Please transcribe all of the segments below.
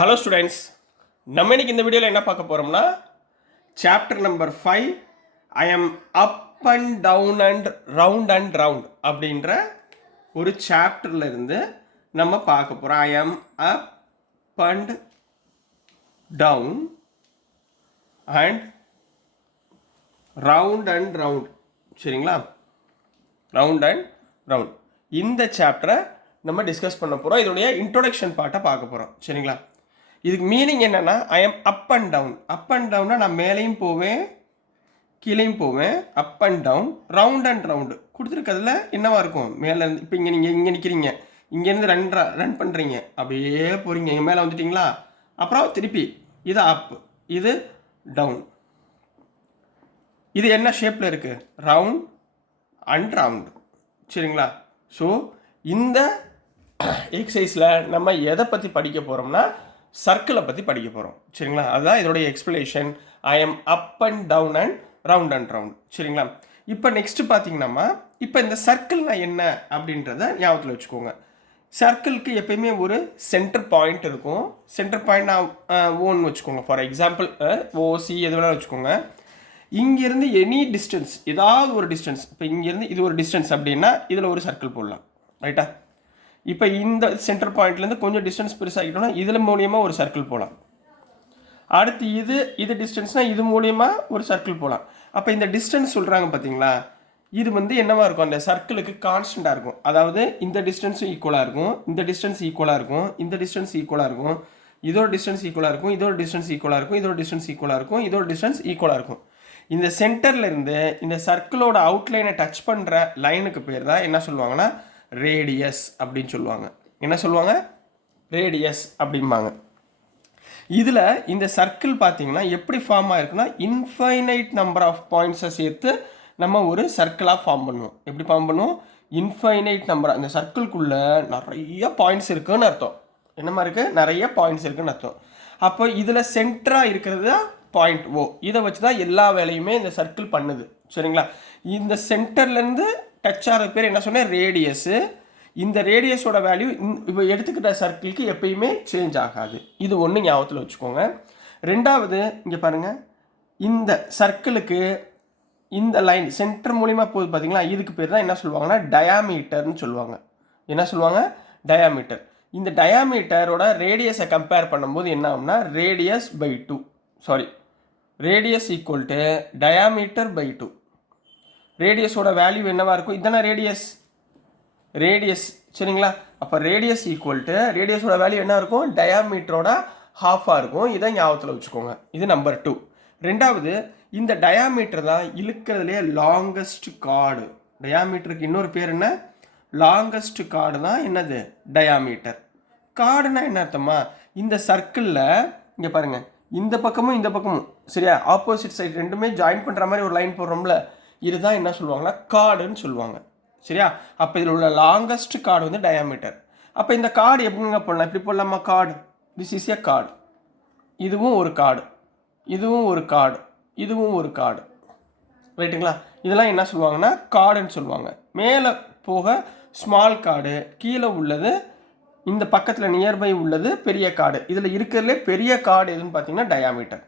Hello students, நம்ம இன்னைக்கு இந்த வீடியோவில் என்ன பார்க்க போகிறோம்னா chapter number 5 I am up and down and round அப்படின்ற ஒரு சாப்டரில் இருந்து நம்ம பார்க்க போகிறோம். I am up and down and round. சரிங்களா? ரவுண்ட் இந்த சாப்டரை நம்ம டிஸ்கஸ் பண்ண போகிறோம். இதோடைய இன்ட்ரோடக்ஷன் பார்ட்டை பார்க்க போகிறோம். சரிங்களா? இதுக்கு மீனிங் என்னென்னா ஐ எம் அப் அண்ட் டவுன்னா நான் மேலேயும் போவேன் கீழேயும் போவேன். அப் அண்ட் டவுன் ரவுண்டு கொடுத்துருக்கிறதுல என்னவா இருக்கும்? மேலேருந்து இப்போ நீங்கள் இங்கே நிற்கிறீங்க, இங்கேருந்து ரன் பண்ணுறீங்க, அப்படியே போகிறீங்க, இங்கே மேலே வந்துட்டிங்களா, அப்புறம் திருப்பி இது அப், இது டவுன். இது என்ன ஷேப்பில் இருக்குது? Round and round. சரிங்களா? ஸோ இந்த எக்ஸசைஸில் நம்ம எதை பற்றி படிக்க போகிறோம்னா சர்க்கிளை பற்றி படிக்க போகிறோம். சரிங்களா? அதுதான் இதோடைய explanation. I am up and down and round. சரிங்களா? இப்போ நெக்ஸ்ட் பார்த்தீங்கன்னா இப்போ இந்த சர்க்கிள்னா என்ன அப்படின்றத ஞாபகத்தில் வச்சுக்கோங்க. சர்க்கிளுக்கு எப்பயுமே ஒரு சென்டர் பாயிண்ட் இருக்கும். சென்டர் பாயிண்ட் நான் ஓன்னு வச்சுக்கோங்க. ஃபார் எக்ஸாம்பிள் ஓசி எது வேணாலும் வச்சுக்கோங்க. இங்கேருந்து எனி டிஸ்டன்ஸ், ஏதாவது ஒரு டிஸ்டன்ஸ், இப்போ இங்கேருந்து இது ஒரு டிஸ்டன்ஸ் அப்படின்னா இதில் ஒரு சர்க்கிள் போடலாம். ரைட்டா? இப்போ இந்த சென்டர் பாயிண்ட்லேருந்து கொஞ்சம் டிஸ்டன்ஸ் பெருசாகிட்டோம்னா இதில் மூலியமாக ஒரு சர்க்கிள் போகலாம். அடுத்து இது டிஸ்டன்ஸ்னால் இது மூலியமாக ஒரு சர்க்கிள் போகலாம். அப்போ இந்த டிஸ்டன்ஸ் சொல்கிறாங்க பார்த்தீங்களா, இது என்னவாக இருக்கும்? அந்த சர்க்கிளுக்கு கான்ஸ்டண்ட்டாக இருக்கும். அதாவது இந்த டிஸ்டன்ஸும் ஈக்குவலாக இருக்கும், இந்த டிஸ்டன்ஸ் ஈக்குவலாக இருக்கும், இந்த டிஸ்டன்ஸ் ஈக்குவலாக இருக்கும், இதோட டிஸ்டன்ஸ் ஈக்குவலாக இருக்கும், இதோட டிஸ்டன்ஸ் ஈக்குவலாக இருக்கும், இதோட டிஸ்டன்ஸ் ஈக்குவலாக இருக்கும், இதோட டிஸ்டன்ஸ் ஈக்குவலாக இருக்கும். இந்த சென்டர்லேருந்து இந்த சர்க்கிளோட அவுட்லைனை டச் பண்ணுற லைனுக்கு பேர் தான் என்ன சொல்லுவாங்கன்னா ரேடியஸ் அப்படின்னு சொல்லுவாங்க. என்ன சொல்லுவாங்க? ரேடியஸ் அப்படிம்பாங்க. இதில் இந்த சர்க்கிள் பார்த்தீங்கன்னா எப்படி ஃபார்ம் ஆகிருக்குன்னா இன்ஃபைனைட் நம்பர் ஆஃப் பாயிண்ட்ஸை சேர்த்து நம்ம ஒரு சர்க்கிளாக ஃபார்ம் பண்ணுவோம். எப்படி ஃபார்ம் பண்ணுவோம்? Infinite number. அந்த சர்க்கிள்குள்ளே நிறைய பாயிண்ட்ஸ் இருக்குதுன்னு அர்த்தம். என்னமா இருக்குது? நிறைய பாயிண்ட்ஸ் இருக்குதுன்னு அர்த்தம். அப்போ இதில் சென்டராக இருக்கிறது தான் பாயிண்ட் ஓ. இதை வச்சு தான் எல்லா வேலையுமே இந்த சர்க்கிள் பண்ணுது. சரிங்களா? இந்த சென்டர்லேருந்து டச் ஆகிற பேர் என்ன சொன்னேன்? ரேடியஸு. இந்த ரேடியஸோட வேல்யூ இப்போ எடுத்துக்கிட்ட சர்க்கிளுக்கு எப்பயுமே சேஞ்ச் ஆகாது. இது ஒன்று ஞாபகத்தில் வச்சுக்கோங்க. ரெண்டாவது, இங்கே பாருங்கள், இந்த சர்க்கிளுக்கு இந்த லைன் சென்டர் மூலிமா போகுது பார்த்தீங்களா, இதுக்கு பேர் தான் என்ன சொல்லுவாங்கன்னா டயாமீட்டர்னு சொல்லுவாங்க. என்ன சொல்லுவாங்க? டயாமீட்டர். இந்த டயாமீட்டரோட ரேடியஸை கம்பேர் பண்ணும்போது என்ன ஆகும்னா radius by 2, radius equal to diameter by 2. ரேடியஸோட வேல்யூ என்னவாக இருக்கும்? இதுதானே ரேடியஸ். சரிங்களா? அப்போ ரேடியஸ் ஈக்குவல் டு ரேடியஸோட வேல்யூ என்ன இருக்கும்? டயாமீட்டரோட ஹாஃபாக இருக்கும். இதை ஞாபகத்தில் வச்சுக்கோங்க. இது நம்பர் 2. ரெண்டாவது, இந்த டயாமீட்டர் தான் இழுக்கிறதுலே லாங்கஸ்ட் கார்டு. டயாமீட்டருக்கு இன்னொரு பேர் என்ன? லாங்கஸ்ட் கார்டு தான் என்னது? டயாமீட்டர். கார்டுனா என்ன அர்த்தமா? இந்த சர்க்கிளில் இங்கே பாருங்கள், இந்த பக்கமும் இந்த பக்கமும், சரியா, ஆப்போசிட் சைடு ரெண்டுமே ஜாயின் பண்ணுற மாதிரி ஒரு லைன் போடுறோம்ல, இதுதான் என்ன சொல்லுவாங்கன்னா கார்டுன்னு சொல்லுவாங்க. சரியா? அப்போ இதில் உள்ள லாங்கஸ்ட் கார்டு டயாமீட்டர். அப்போ இந்த கார்டு எப்படிங்க போடலாம்? இப்படி போடலாமா? Card, this is a card. இதுவும் ஒரு கார்டு, இதுவும் ஒரு கார்டு, இதுவும் ஒரு கார்டு. ரைட்டுங்களா? இதெல்லாம் என்ன சொல்லுவாங்கன்னா கார்டுன்னு சொல்லுவாங்க. மேலே போக ஸ்மால் கார்டு, கீழே உள்ளது இந்த பக்கத்தில் நியர்பை உள்ளது பெரிய கார்டு. இதில் இருக்கிறதுலே பெரிய கார்டு எதுன்னு பார்த்தீங்கன்னா டயாமீட்டர்.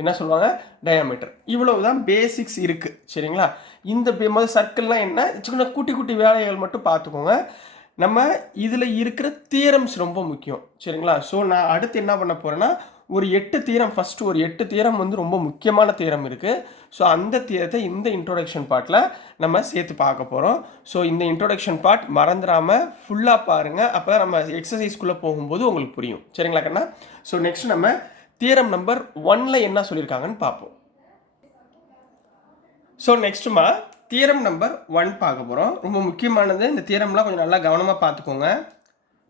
என்ன சொல்லுவாங்க? டயாமீட்டர். இவ்வளவு தான் பேசிக்ஸ் இருக்குது. சரிங்களா? இந்த முதல் சர்க்கிள்லாம் என்ன சின்ன குட்டி வேலைகள் மட்டும் பார்த்துக்கோங்க. நம்ம இதில் இருக்கிற தியரம்ஸ் ரொம்ப முக்கியம். சரிங்களா? ஸோ நான் அடுத்து என்ன பண்ண போகிறேன்னா ஒரு 8 தியரம், ஃபஸ்ட்டு ஒரு 8 தியரம் ரொம்ப முக்கியமான தியரம் இருக்குது. ஸோ அந்த தியரத்தை இந்த இன்ட்ரோடக்ஷன் பார்ட்டில் நம்ம சேர்த்து பார்க்க போகிறோம். ஸோ இந்த இன்ட்ரோடக்ஷன் பார்ட் மறந்துடாமல் ஃபுல்லாக பாருங்கள். அப்போ தான் நம்ம எக்ஸசைஸ்குள்ளே போகும்போது உங்களுக்கு புரியும். சரிங்களா கண்ணா? ஸோ நெக்ஸ்ட் நம்ம தியரம் நம்பர் 1ல் என்ன சொல்லியிருக்காங்கன்னு பார்ப்போம். ஸோ நெக்ஸ்ட்டுமா தியரம் நம்பர் 1 பார்க்க போகிறோம். ரொம்ப முக்கியமானது. இந்த தியரம்லாம் கொஞ்சம் நல்லா கவனமாக பார்த்துக்கோங்க.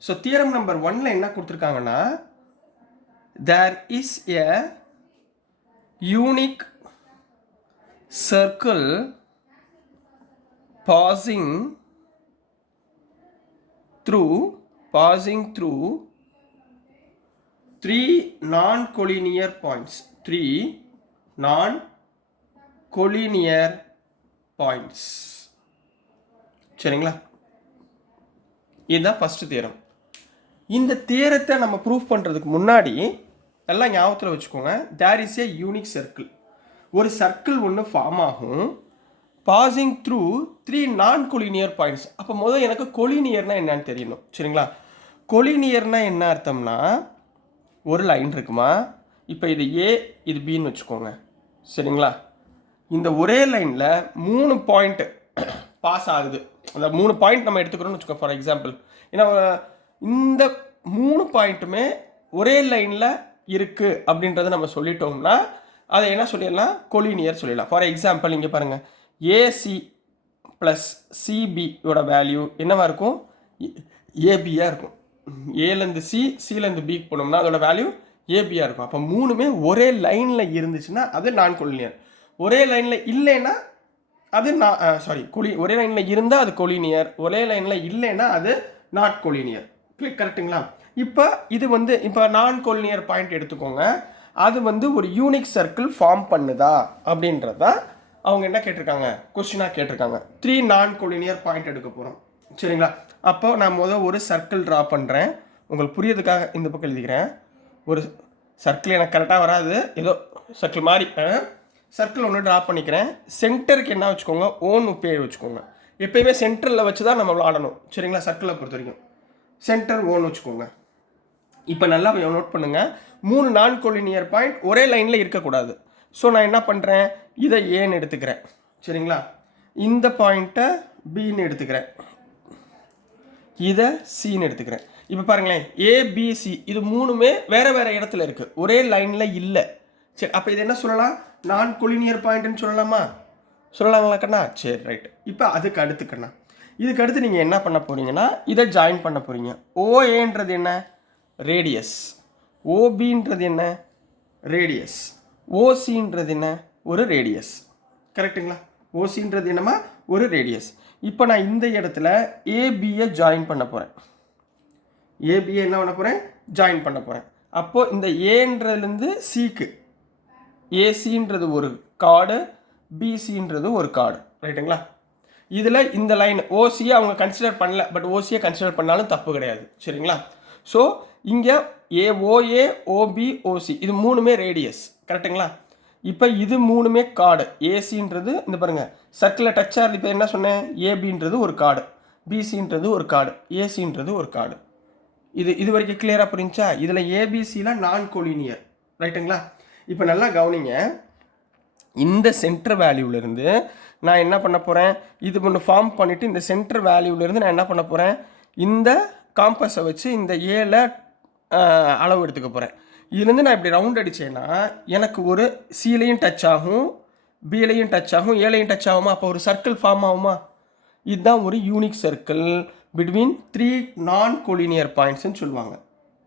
ஸோ தியரம் நம்பர் 1ல் என்ன கொடுத்துருக்காங்கன்னா there is a unique circle passing through 3 non-collinear points. 3 non-collinear points. சரிங்களா? இதுதான் ஃபர்ஸ்ட் தியரம். இந்த தியரத்தை நம்ம ப்ரூஃப் பண்ணுறதுக்கு முன்னாடி எல்லாம் ஞாபகத்தில் வச்சுக்கோங்க, there is a unique circle. ஒரு சர்க்கிள் ஒன்று ஃபார்ம் ஆகும் passing through 3 non collinear points. அப்போ முதல் எனக்கு கொலினியர்னா என்னன்னு தெரியணும். சரிங்களா? கொலினியர்னா என்ன அர்த்தம்னா, ஒரு லைன் இருக்குமா, இப்போ இது ஏ இது பின்னு வச்சுக்கோங்க. சரிங்களா? இந்த ஒரே லைனில் 3 பாயிண்ட் பாஸ் ஆகுது. அந்த 3 பாயிண்ட் நம்ம எடுத்துக்கிறோம்னு வச்சுக்கோங்க ஃபார் எக்ஸாம்பிள். ஏன்னா இந்த 3 பாயிண்ட்டுமே ஒரே லைனில் இருக்குது அப்படின்றத நம்ம சொல்லிட்டோம்னா அதை என்ன சொல்லிடலாம், கொலினியர் சொல்லிடலாம். ஃபார் எக்ஸாம்பிள் இங்கே பாருங்கள், ஏசி ப்ளஸ் சிபியோட வேல்யூ என்னவாக இருக்கும், ஏபியாக இருக்கும். ஏலேருந்து சி, சிலேருந்து பிக்கு போனோம்னா அதோட வேல்யூ ஏபியாக இருக்கும். அப்போ 3மே ஒரே லைனில் இருந்துச்சுன்னா அது நான் கொலினியர். ஒரே லைனில் இல்லைன்னா அது ஒரே லைனில் இருந்தால் அது கொலினியர், ஒரே லைனில் இல்லைன்னா அது நாட் கொலினியர். கரெக்டுங்களா? இப்போ இது இப்போ நான் கொலினியர் பாயிண்ட் எடுத்துக்கோங்க. அது ஒரு யூனிக் சர்க்கிள் ஃபார்ம் பண்ணுதா அப்படின்றதா அவங்க என்ன கேட்டிருக்காங்க, கொஸ்டினாக கேட்டிருக்காங்க. 3 நான் கொலினியர் பாயிண்ட் எடுக்க போகிறோம். சரிங்களா? அப்போ நான் ஒரு சர்க்கிள் ட்ரா பண்ணுறேன். உங்களுக்கு புரியறதுக்காக இந்த பக்கம் எழுதிக்கிறேன். ஒரு சர்க்கிள் எனக்கு கரெக்டாக வராது, ஏதோ சர்க்கிள் மாதிரி சர்க்கிள் ஒன்று ட்ரா பண்ணிக்கிறேன். சென்டருக்கு என்ன வச்சுக்கோங்க, ஓன் பேர் வச்சுக்கோங்க. எப்பயுமே சென்டரில் வச்சு தான் நம்ம விளாடணும். சரிங்களா? சர்க்கிளை பொறுத்த வரைக்கும் சென்டர் ஓன் வச்சுக்கோங்க. இப்போ நல்லா நோட் பண்ணுங்கள், 3 நான் கொலினியர் பாயிண்ட் ஒரே லைனில் இருக்கக்கூடாது. ஸோ நான் என்ன பண்ணுறேன், இதை ஏன்னு எடுத்துக்கிறேன். சரிங்களா? இந்த பாயிண்ட்டை பின்னு எடுத்துக்கிறேன், இதை சின்னு எடுத்துக்கிறேன். இப்போ பாருங்களேன், ஏபிசி இது 3மே வேறு வேறு இடத்துல இருக்குது, ஒரே லைனில் இல்லை. சரி, அப்போ இது என்ன சொல்லலாம், நான் கொலினியர் பாயிண்ட்னு சொல்லலாமா? சொல்லலாங்களா கண்ணா? சரி, ரைட். இப்போ அதுக்கு அடுத்து கண்ணா, இதுக்கு அடுத்து நீங்கள் என்ன பண்ண போகிறீங்கன்னா இதை ஜாயின் பண்ண போகிறீங்க. ஓஏன்றது என்ன, ரேடியஸ். ஓபின்றது என்ன, ரேடியஸ். ஓசின்றது என்ன, ஒரு ரேடியஸ். கரெக்டுங்களா? ஓசின்றது என்னமா, ஒரு ரேடியஸ். இப்போ நான் இந்த இடத்துல ஏபியை ஜாயின் பண்ண போகிறேன். ஏபியை என்ன பண்ண போகிறேன், ஜாயின் பண்ண போகிறேன். அப்போது இந்த ஏன்றதுலேருந்து சிக்கு ஏசின்றது ஒரு கார்டு, பிசின்றது ஒரு கார்டு. ரைட்டுங்களா? இதில் இந்த லைன் ஓசியை அவங்க கன்சிடர் பண்ணல, பட் ஓசியை கன்சிடர் பண்ணாலும் தப்பு கிடையாது. சரிங்களா? ஸோ இங்கே ஓஏ ஓபி ஓசி இது 3மே ரேடியஸ். கரெக்டுங்களா? இப்போ இது 3மே கார்டு. ஏசின்றது இந்த பாருங்கள் சர்க்கிளில் டச் ஆகுது. இப்போ என்ன சொன்னேன், ஏபின்றது ஒரு கார்டு, பிசின்றது ஒரு கார்டு, ஏசின்றது ஒரு கார்டு. இது வரைக்கும் கிளியராக புரிஞ்சா? இதில் ஏபிசியில் நான் கொலினியர். ரைட்டுங்களா? இப்போ நல்லா கவனிங்க, இந்த சென்டர் வேல்யூவிலேருந்து நான் என்ன பண்ண போகிறேன், இது ஒன்று ஃபார்ம் பண்ணிவிட்டு இந்த சென்டர் வேல்யூவிலேருந்து நான் என்ன பண்ண போகிறேன், இந்த காம்பஸை வச்சு இந்த ஏல அளவு எடுத்துக்க போகிறேன். இதுலேருந்து நான் இப்படி ரவுண்ட் அடித்தேன்னா எனக்கு ஒரு சிலையும் டச் ஆகும், பிலையும் டச் ஆகும், ஏலையும் டச் ஆகுமா? அப்போ ஒரு சர்க்கிள் ஃபார்ம் ஆகுமா? இதுதான் ஒரு unique circle between 3 non collinear பாயிண்ட்ஸ்ன்னு சொல்லுவாங்க.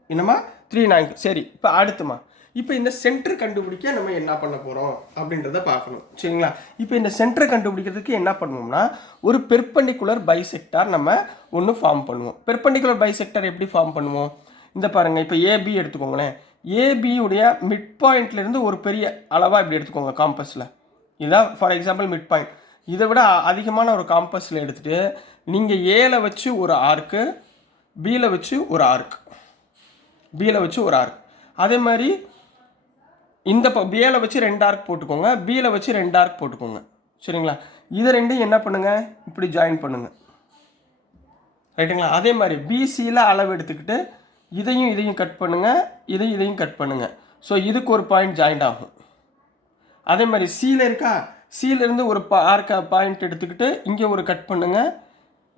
என்னம்மா, 3 9. சரி, இப்போ அடுத்துமா, இப்போ இந்த சென்டர் கண்டுபிடிக்க நம்ம என்ன பண்ண போகிறோம் அப்படின்றத பார்க்கணும். சரிங்களா? இப்போ இந்த சென்டர் கண்டுபிடிக்கிறதுக்கு என்ன பண்ணுவோம்னா, ஒரு பெர்பெண்டிகுலர் பைசெக்டார் நம்ம ஒன்று ஃபார்ம் பண்ணுவோம். பெர்பெண்டிகுலர் பைசெக்டார் எப்படி ஃபார்ம் பண்ணுவோம், இந்த பாருங்கள். இப்போ ஏபி எடுத்துக்கோங்களேன். ஏபியுடைய மிட் பாயிண்ட்லேருந்து ஒரு பெரிய அளவாக இப்படி எடுத்துக்கோங்க காம்பஸில். இதுதான் ஃபார் எக்ஸாம்பிள் மிட் பாயிண்ட். இதை விட அதிகமான ஒரு காம்பஸில் எடுத்துகிட்டு நீங்கள் ஏல வச்சு ஒரு ஆர்க்கு, பியில் வச்சு ஒரு ஆர்க், பியில் வச்சு ஒரு ஆர்க், அதே மாதிரி இந்த பியில் வச்சு 2 ஆர்க் போட்டுக்கோங்க, பியில் வச்சு 2 ஆர்க் போட்டுக்கோங்க. சரிங்களா? இதை ரெண்டையும் என்ன பண்ணுங்கள், இப்படி ஜாயின் பண்ணுங்கள். ரைட்டுங்களா? அதே மாதிரி பிசியில் அளவு எடுத்துக்கிட்டு இதையும் கட் பண்ணுங்கள், இதையும் கட் பண்ணுங்கள். ஸோ இதுக்கு ஒரு பாயிண்ட் ஜாயிண்ட் ஆகும். அதே மாதிரி சியில் இருக்கா, சியிலேருந்து ஒரு பாயிண்ட் எடுத்துக்கிட்டு இங்கே ஒரு கட் பண்ணுங்கள்,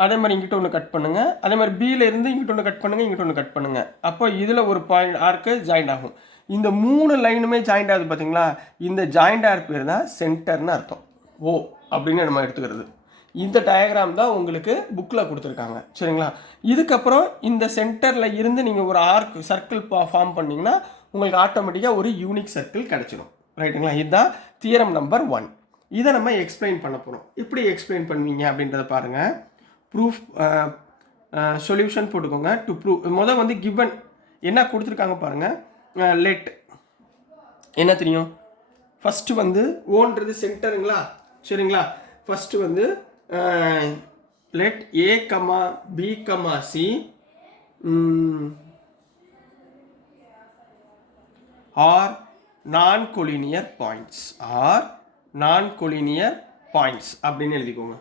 அதே மாதிரி இங்கிட்ட ஒன்று கட் பண்ணுங்கள், அதே மாதிரி பியிலேருந்து இங்கிட்ட ஒன்று கட் பண்ணுங்கள், இங்கிட்ட ஒன்று கட் பண்ணுங்கள். அப்போ இதில் ஒரு பாயிண்ட் ஆர்க்கு ஜாயிண்ட் ஆகும். இந்த 3 லைனுமே ஜாயிண்ட் ஆகுது பார்த்தீங்களா? இந்த ஜாயிண்ட் ஆர்க் பேர் தான் சென்டர்னு அர்த்தம். ஓ அப்படின்னு நம்ம எடுத்துக்கிறது. இந்த டயக்ராம் தான் உங்களுக்கு புக்கில் கொடுத்துருக்காங்க. சரிங்களா? இதுக்கப்புறம் இந்த சென்டரில் இருந்து நீங்கள் ஒரு ஆர்க் சர்க்கிள் ஃபார்ம் பண்ணிங்கன்னா உங்களுக்கு ஆட்டோமேட்டிக்காக ஒரு யூனிக் சர்க்கிள் கிடச்சிடும். ரைட்டுங்களா? இதுதான் தியரம் நம்பர் 1. இதை நம்ம எக்ஸ்பிளைன் பண்ண போகிறோம். எப்படி எக்ஸ்பிளைன் பண்ணுவீங்க அப்படின்றத பாருங்கள். ப்ரூஃப் சொல்யூஷன் போட்டுக்கோங்க. டு ப்ரூவ் கிவன் என்ன கொடுத்துருக்காங்க பாருங்கள். லெட் என்ன தெரியும், ஃபஸ்ட்டு ஓன்றது சென்டருங்களா? சரிங்களா? First let A comma B comma C are non collinear points are non collinear points அப்படின்னு எழுதிக்கோங்க.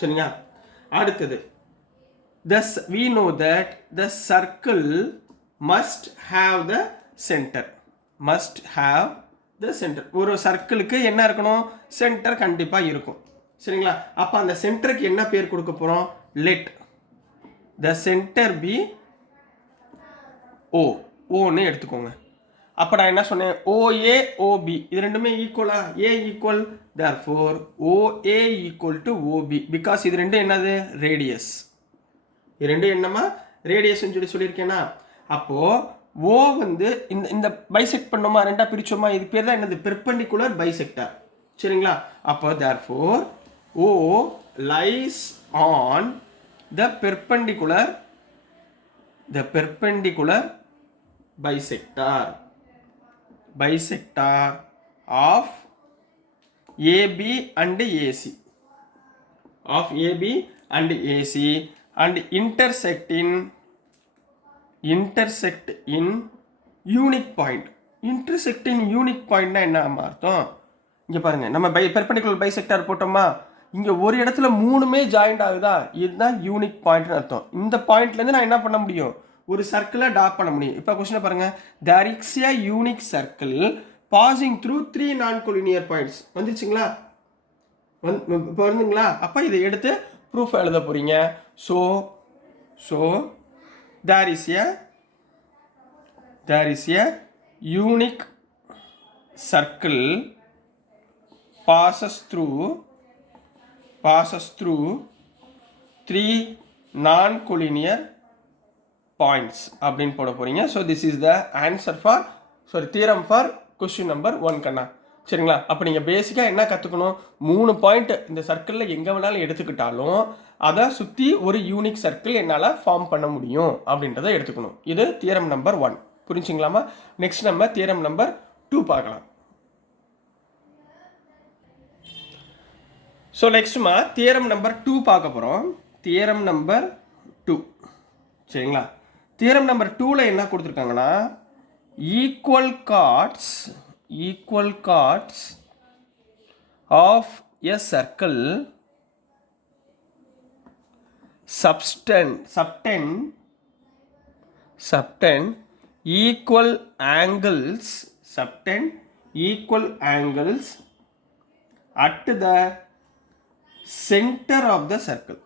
சரிங்களா? அடுத்தது thus we know that the circle must have the center. must have the center. ஒரு சர்க்கிளுக்கு என்ன இருக்கணும்? சென்டர் கண்டிப்பா இருக்கும். சரிங்களா? அப்ப அந்த சென்டருக்கு என்ன பேர் கொடுக்க போறோம்? let the center be o. ஓன்னு எடுத்துக்கோங்க. அப்ப நான் என்ன சொன்னேன்? OA OB இது ரெண்டுமே ஈக்குவலா? A equal, therefore OA equal to OB because இது ரெண்டும் என்னது? ரேடியஸ். இது ரெண்டும் என்னமா? ரேடியஸ் சொல்லியிருக்கேனா? அப்போ O வந்து இந்த பைசெக்ட் பண்ணோமா, ரெண்டா பிரிச்சோமா, இது பேர் தான் என்னது? Perpendicular bisector. சரிங்களா? அப்போ therefore O lies on the perpendicular bisector of AB and AC and intersect in unique point. intersect in unique point னா என்ன அர்த்தம்? இங்க பாருங்க, நம்ம பெர்பெண்டிகுலர் பைசெக்டார் போட்டோமா, இங்க ஒரு இடத்துல மூணுமே ஜாயிண்ட் ஆகுதா, இதுதான் யூனிக் பாயிண்ட்னு அர்த்தம். இந்த பாயிண்ட்ல இருந்து நான் என்ன பண்ண முடியும்? ஒரு சர்க்கிளை ட்ரா பண்ண முடியும். இப்போ क्वेश्चन பாருங்க, there is a unique circle passing through 3 non-collinear points. வந்துருச்சுங்களா? இப்போ வருதுங்களா? அப்போ இதை எடுத்து ப்ரூஃப் எழுத போறீங்க. so there is a unique circle passes through 3 non-collinear points அப்படின்னு போட போறீங்க. so this is the answer for theorem for question number 1 கண்ணா. சரிங்களா? அப்போ நீங்கள் பேசிக்காக என்ன கற்றுக்கணும்? 3 பாயிண்ட் இந்த சர்க்கிளில் எங்கே வேணாலும் எடுத்துக்கிட்டாலும் அதை சுற்றி ஒரு யூனிக் சர்க்கிள் என்னால் ஃபார்ம் பண்ண முடியும் அப்படின்றத எடுத்துக்கணும். இது தியரம் நம்பர் 1. புரிஞ்சுங்களாமா? நெக்ஸ்ட் நம்ம தியரம் நம்பர் 2 பார்க்கலாம். ஸோ நெக்ஸ்ட்டுமா தியரம் நம்பர் 2 பார்க்க போகிறோம். Theorem number 2. சரிங்களா? தியரம் நம்பர் 2ல என்ன கொடுத்துருக்காங்கன்னா, equal chords of a circle subtend equal angles at the center of the circle.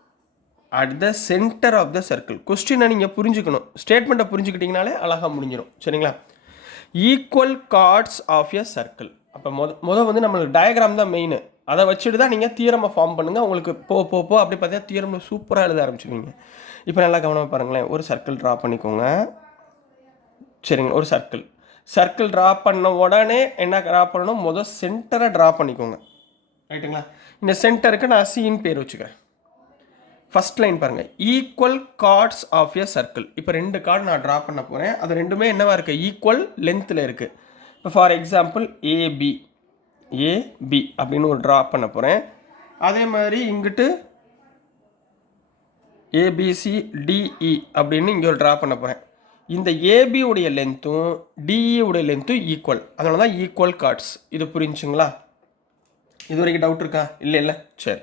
கொஸ்டினை நீங்கள் புரிஞ்சுக்கணும். ஸ்டேட்மெண்ட்டை புரிஞ்சுக்கிட்டீங்கனாலே அழகாக முடிஞ்சிடும். சரிங்களா? Equal chords of a circle. அப்போ வந்து நம்மளுக்கு டயக்ராம் தான் மெயின். அதை வச்சுட்டு தான் நீங்கள் தியரமை ஃபார்ம் பண்ணுங்கள். உங்களுக்கு போ அப்படி பார்த்தா தியரமில் சூப்பராக எழுத ஆரம்பிச்சுருவீங்க. இப்போ நல்லா கவனமாக பாருங்களேன். ஒரு சர்க்கிள் ட்ரா பண்ணிக்கோங்க. சரிங்க? ஒரு சர்க்கிள் ட்ரா பண்ண உடனே என்ன ட்ரா பண்ணணும்? சென்டரை ட்ரா பண்ணிக்கோங்க. ரைட்டுங்களா? இந்த சென்டருக்கு நான் சின்னு பேர் வச்சுக்கிறேன். ஃபர்ஸ்ட் லைன் பாருங்கள், equal chords of a circle. இப்போ 2 கார்டு நான் ட்ரா பண்ண போகிறேன். அது ரெண்டுமே என்னவா இருக்குது? ஈக்குவல் லென்த்தில் இருக்குது. இப்போ ஃபார் எக்ஸாம்பிள் ஏபி அப்படின்னு ஒரு ட்ரா பண்ண போகிறேன். அதே மாதிரி இங்கிட்டு ABCDE அப்படின்னு இங்கே ஒரு ட்ரா பண்ண போகிறேன். இந்த ஏபியுடைய லென்த்தும் டிஇயுடைய லென்த்தும் ஈக்குவல். அதனால தான் ஈக்குவல் கார்ட்ஸ். இது புரிஞ்சுங்களா? இது வரைக்கும் டவுட் இருக்கா? இல்லை. சரி,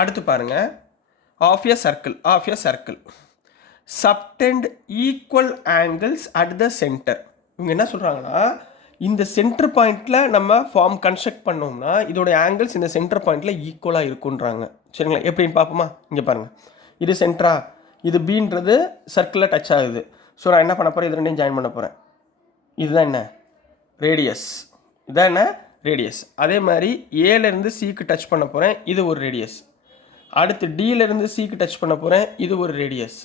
அடுத்து பாருங்கள். Of a circle subtend equal angles at the center. இவங்க என்ன சொல்கிறாங்கன்னா, இந்த சென்டர் பாயிண்டில் நம்ம கன்ஸ்ட்ரக்ட் பண்ணோம்னா இதோடைய ஆங்கிள்ஸ் இந்த சென்டர் பாயிண்டில் ஈக்குவலாக இருக்குன்றாங்க. சரிங்களா? எப்படின்னு பார்ப்போமா? இங்கே பாருங்கள், இது சென்டரா, இது பீன்றது சர்க்கிளில் டச் ஆகுது. ஸோ நான் என்ன பண்ண போகிறேன்? இது ரெண்டையும் ஜாயின் பண்ண போகிறேன். இதுதான் என்ன? ரேடியஸ். அதே மாதிரி ஏலேருந்து சிக்கு டச் பண்ண போகிறேன். இது ஒரு ரேடியஸ். அடுத்து டியிலேருந்து சிக்கு டச் பண்ண போகிறேன். இது ஒரு ரேடியஸ்.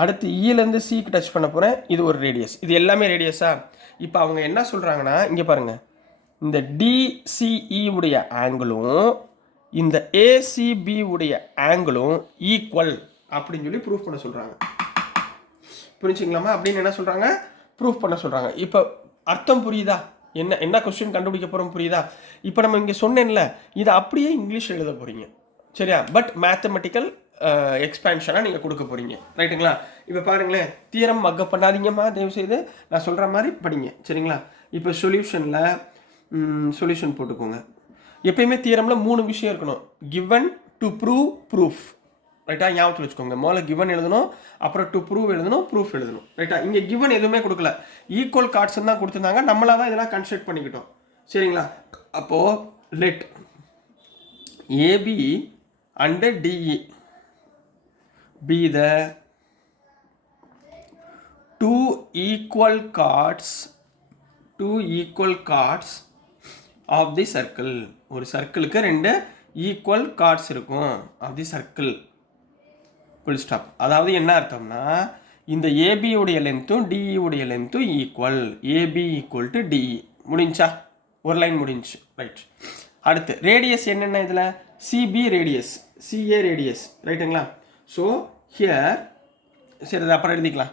அடுத்து இலேருந்து சிக்கு டச் பண்ண போகிறேன். இது ஒரு ரேடியஸ். இது எல்லாமே ரேடியஸா? இப்போ அவங்க என்ன சொல்கிறாங்கன்னா, இங்கே பாருங்கள், இந்த டிசிஇ உடைய ஆங்கிளும் இந்த ஏசிபி உடைய ஆங்கிளும் ஈக்குவல் அப்படின்னு சொல்லி ப்ரூஃப் பண்ண சொல்கிறாங்க. புரிஞ்சுங்களாமா? அப்படின்னு என்ன சொல்கிறாங்க? ப்ரூஃப் பண்ண சொல்கிறாங்க. இப்போ அர்த்தம் புரியுதா? என்ன கொஸ்டின் கண்டுபிடிக்க போகிறோம் புரியுதா? இப்போ நம்ம இங்கே சொன்னேன்ல, இதை அப்படியே இங்கிலீஷ் எழுத போகிறீங்க. சரியா? பட் மேத்தமெட்டிக்கல் எக்ஸ்பேன்ஷனாக நீங்கள் கொடுக்க போகிறீங்க. ரைட்டுங்களா? இப்போ பாருங்களேன், தியரம் மக்கப் பண்ணாதீங்கம்மா, தயவுசெய்து நான் சொல்கிற மாதிரி படிங்க. சரிங்களா? இப்போ சொல்யூஷன் போட்டுக்கோங்க. எப்பயுமே தியரமில் 3 விஷயம் இருக்கணும். Given, to prove, proof. ரைட்டா? ஞாபகத்தில் வச்சுக்கோங்க. முதல்ல கிவன் எழுதணும், அப்புறம் டு ப்ரூவ் எழுதணும், ப்ரூஃப் எழுதணும். ரைட்டா? இங்கே கிவன் எதுவுமே கொடுக்கல, ஈக்குவல் கார்ட்ஸ் தான் கொடுத்துருந்தாங்க. நம்மளாக தான் இதெல்லாம் கன்ஸ்ட்ரக்ட் பண்ணிக்கிட்டோம். சரிங்களா? அப்போது let AB and DE be the two equal cards of the circle. ஒரு சர்க்கிளுக்கு 2 ஈக்குவல் கார்ட்ஸ் இருக்கும் of the circle. full stop. அதாவது என்ன அர்த்தம்னா, இந்த ஏபி உடைய லென்த்தும் டிஇ உடைய லென்த்தும் equal. A B equal to D E. முடிஞ்சா? ஒரு லைன் முடிஞ்சு. ரைட். அடுத்து ரேடியஸ் என்னென்ன இதில்? C B radius, C A radius. ரைட்டுங்களா? ஸோ ஹியர் சரி, அது அப்புறம் எழுதிக்கலாம்.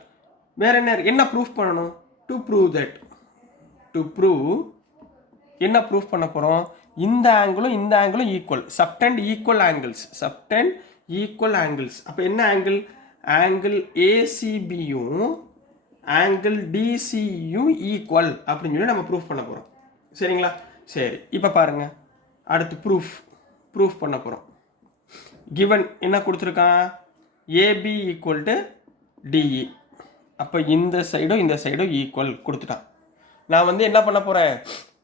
வேறு என்ன ப்ரூஃப் பண்ணணும்? டு ப்ரூவ் என்ன ப்ரூஃப் பண்ண போகிறோம்? இந்த ஆங்கிளும் ஈக்குவல். Subtend equal angles. அப்போ என்ன ஆங்கிள்? ஆங்கிள் ஏசிபியும் ஆங்கிள் டிசியும் ஈக்குவல் அப்படின்னு சொல்லி நம்ம ப்ரூஃப் பண்ண போகிறோம். சரிங்களா? சரி, இப்போ பாருங்கள், அடுத்து ப்ரூஃப் பண்ண போகிறோம். கிவன் என்ன கொடுத்துருக்கான்? AB equal to DE. அப்போ இந்த சைடும் ஈக்குவல் கொடுத்துட்டான். நான் என்ன பண்ண போகிறேன்?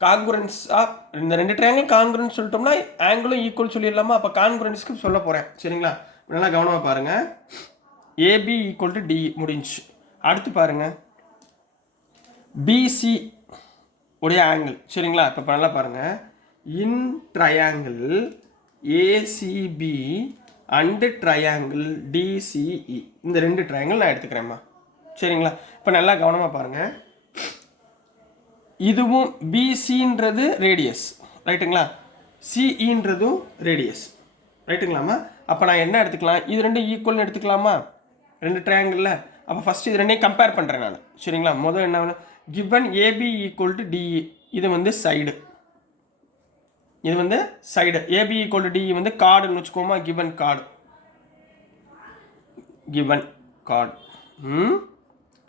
கான்குரன்ஸாக இந்த 2 ட்ரையாங்கிள் கான்குரன்ஸ் சொல்லிட்டோம்னா ஆங்கிளும் ஈக்குவல் சொல்லிடலாமா? அப்போ கான்குரன்ஸ்க்கு சொல்ல போகிறேன். சரிங்களா? நல்லா கவனமாக பாருங்கள். ஏபி ஈக்குவல் டு டிஇ முடிஞ்சு. அடுத்து பாருங்கள், பிசி உடைய ஆங்கிள். சரிங்களா? இப்போ நல்லா பாருங்கள். In triangle ACB and triangle DCE, இந்த 2 ட்ரையாங்கிள் நான் எடுத்துக்கிறேம்மா. சரிங்களா? இப்போ நல்லா கவனமாக பாருங்கள். இதுவும் பிசின்றது ரேடியஸ். ரைட்டுங்களா? சிஇன்றதும் ரேடியஸ். ரைட்டுங்களாம்மா? அப்போ நான் என்ன எடுத்துக்கலாம்? இது 2 ஈக்குவல்னு எடுத்துக்கலாமா? 2 ட்ரையாங்கிளில். அப்போ ஃபஸ்ட்டு இது 2 கம்பேர் பண்ணுறேன் நான். சரிங்களா? முதல் என்ன? Given A B equal to D E. இது சைடு, இது side. A B equal to D E கார்டுன்னு வச்சுக்கோமா. Given chord.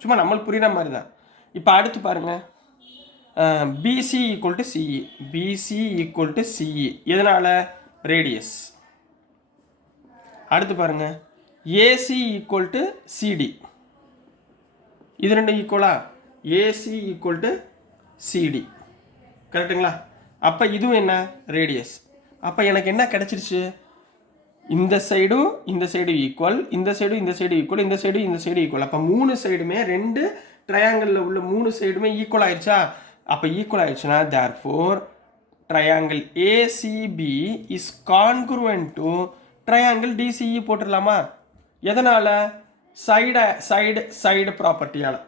சும்மா நம்மளுக்கு புரியுற மாதிரி தான். இப்போ அடுத்து பாருங்கள், பிசி ஈக்குவல் டு சிஇ. எதனால்? ரேடியஸ். அடுத்து பாருங்கள், ஏசி ஈக்குவல் டு சிடி. இது 2 ஈக்குவலா? A C equal to C D. கரெக்டுங்களா? அப்போ இதுவும் என்ன? ரேடியஸ். அப்போ எனக்கு என்ன கிடச்சிருச்சு? இந்த சைடும் ஈக்குவல், இந்த சைடும் ஈக்குவல், இந்த சைடு ஈக்குவல். அப்போ 3 சைடுமே 2 ட்ரையாங்கிளில் உள்ள 3 சைடுமே ஈக்குவல் ஆயிடுச்சா? அப்போ ஈக்குவல் ஆயிடுச்சுன்னா therefore triangle ACP is congruent to triangle D C E போட்டுடலாமா? எதனால்? சைடு ப்ராப்பர்ட்டியால்.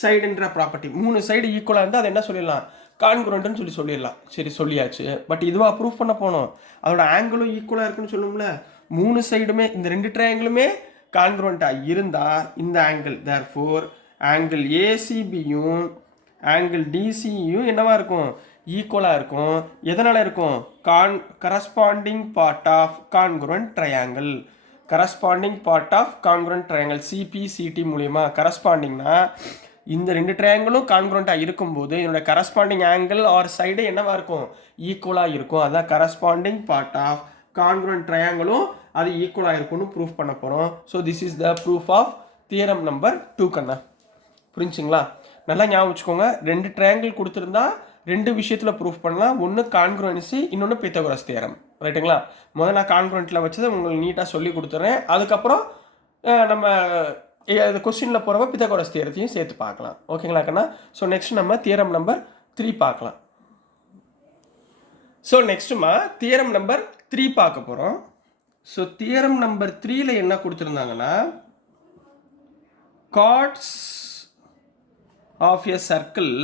சைடுன்ற ப்ராப்பர்ட்டி. 3 சைடு ஈக்குவலாக இருந்தால் அது என்ன சொல்லிடலாம்? கான்குரண்ட்னு சொல்லிடலாம். சரி, சொல்லியாச்சு. பட் இதுவாக ப்ரூஃப் பண்ண போனோம். அதோட ஆங்கிளும் ஈக்குவலாக இருக்குன்னு சொல்லுவோம்ல. 3 சைடுமே இந்த 2 ட்ரையாங்கிளுமே கான்குரண்ட்டாக இருந்தால் இந்த ஆங்கிள் therefore ஆங்கிள் ஏசிபியும் ஆங்கிள் டிசியும் என்னவா இருக்கும்? ஈக்குவலாக இருக்கும். எதனால் இருக்கும்? Corresponding part of congruent triangle. CPCT மூலியமா கரஸ்பாண்டிங்னா இந்த 2 ட்ரையாங்கிளும் கான்குரண்ட்டாக இருக்கும்போது இதனோட கரஸ்பாண்டிங் ஆங்கிள் ஆர் சைடு என்னவா இருக்கும்? ஈக்குவலாக இருக்கும். அதான் கரஸ்பாண்டிங் பார்ட் ஆஃப் கான்குரண்ட் ட்ரையாங்கிளும் அது ஈக்குவலாக இருக்கும்னு ப்ரூஃப் பண்ண போகிறோம். So this is the proof of theorem number 2 கண்ணா. புரிஞ்சுங்களா? நல்லா ஞாபகம் வச்சுக்கோங்க. 2 ட்ரையாங்கிள் கொடுத்துருந்தா 2 விஷயத்தில் ப்ரூஃப் பண்ணலாம். ஒன்று கான்குரன்சி, இன்னொன்று பித்தகோரஸ் தியரம். ரைட்டுங்களா? முதல்ல நான் கான்குரண்ட்டில் வச்சதை உங்களுக்கு நீட்டாக சொல்லி கொடுத்துட்றேன். அதுக்கப்புறம் நம்ம கொஸ்டினில் போகிறப்ப பித்தகோரஸ் தியரத்தையும் சேர்த்து பார்க்கலாம். ஓகேங்களா கண்ணா? ஸோ நெக்ஸ்ட் நம்ம தியரம் நம்பர் 3 பார்க்கலாம். ஸோ நெக்ஸ்ட்டுமா தியரம் நம்பர் 3 பார்க்க போகிறோம். ஸோ தியரம் நம்பர் 3ல என்ன கொடுத்துருந்தாங்கன்னா, chords of a circle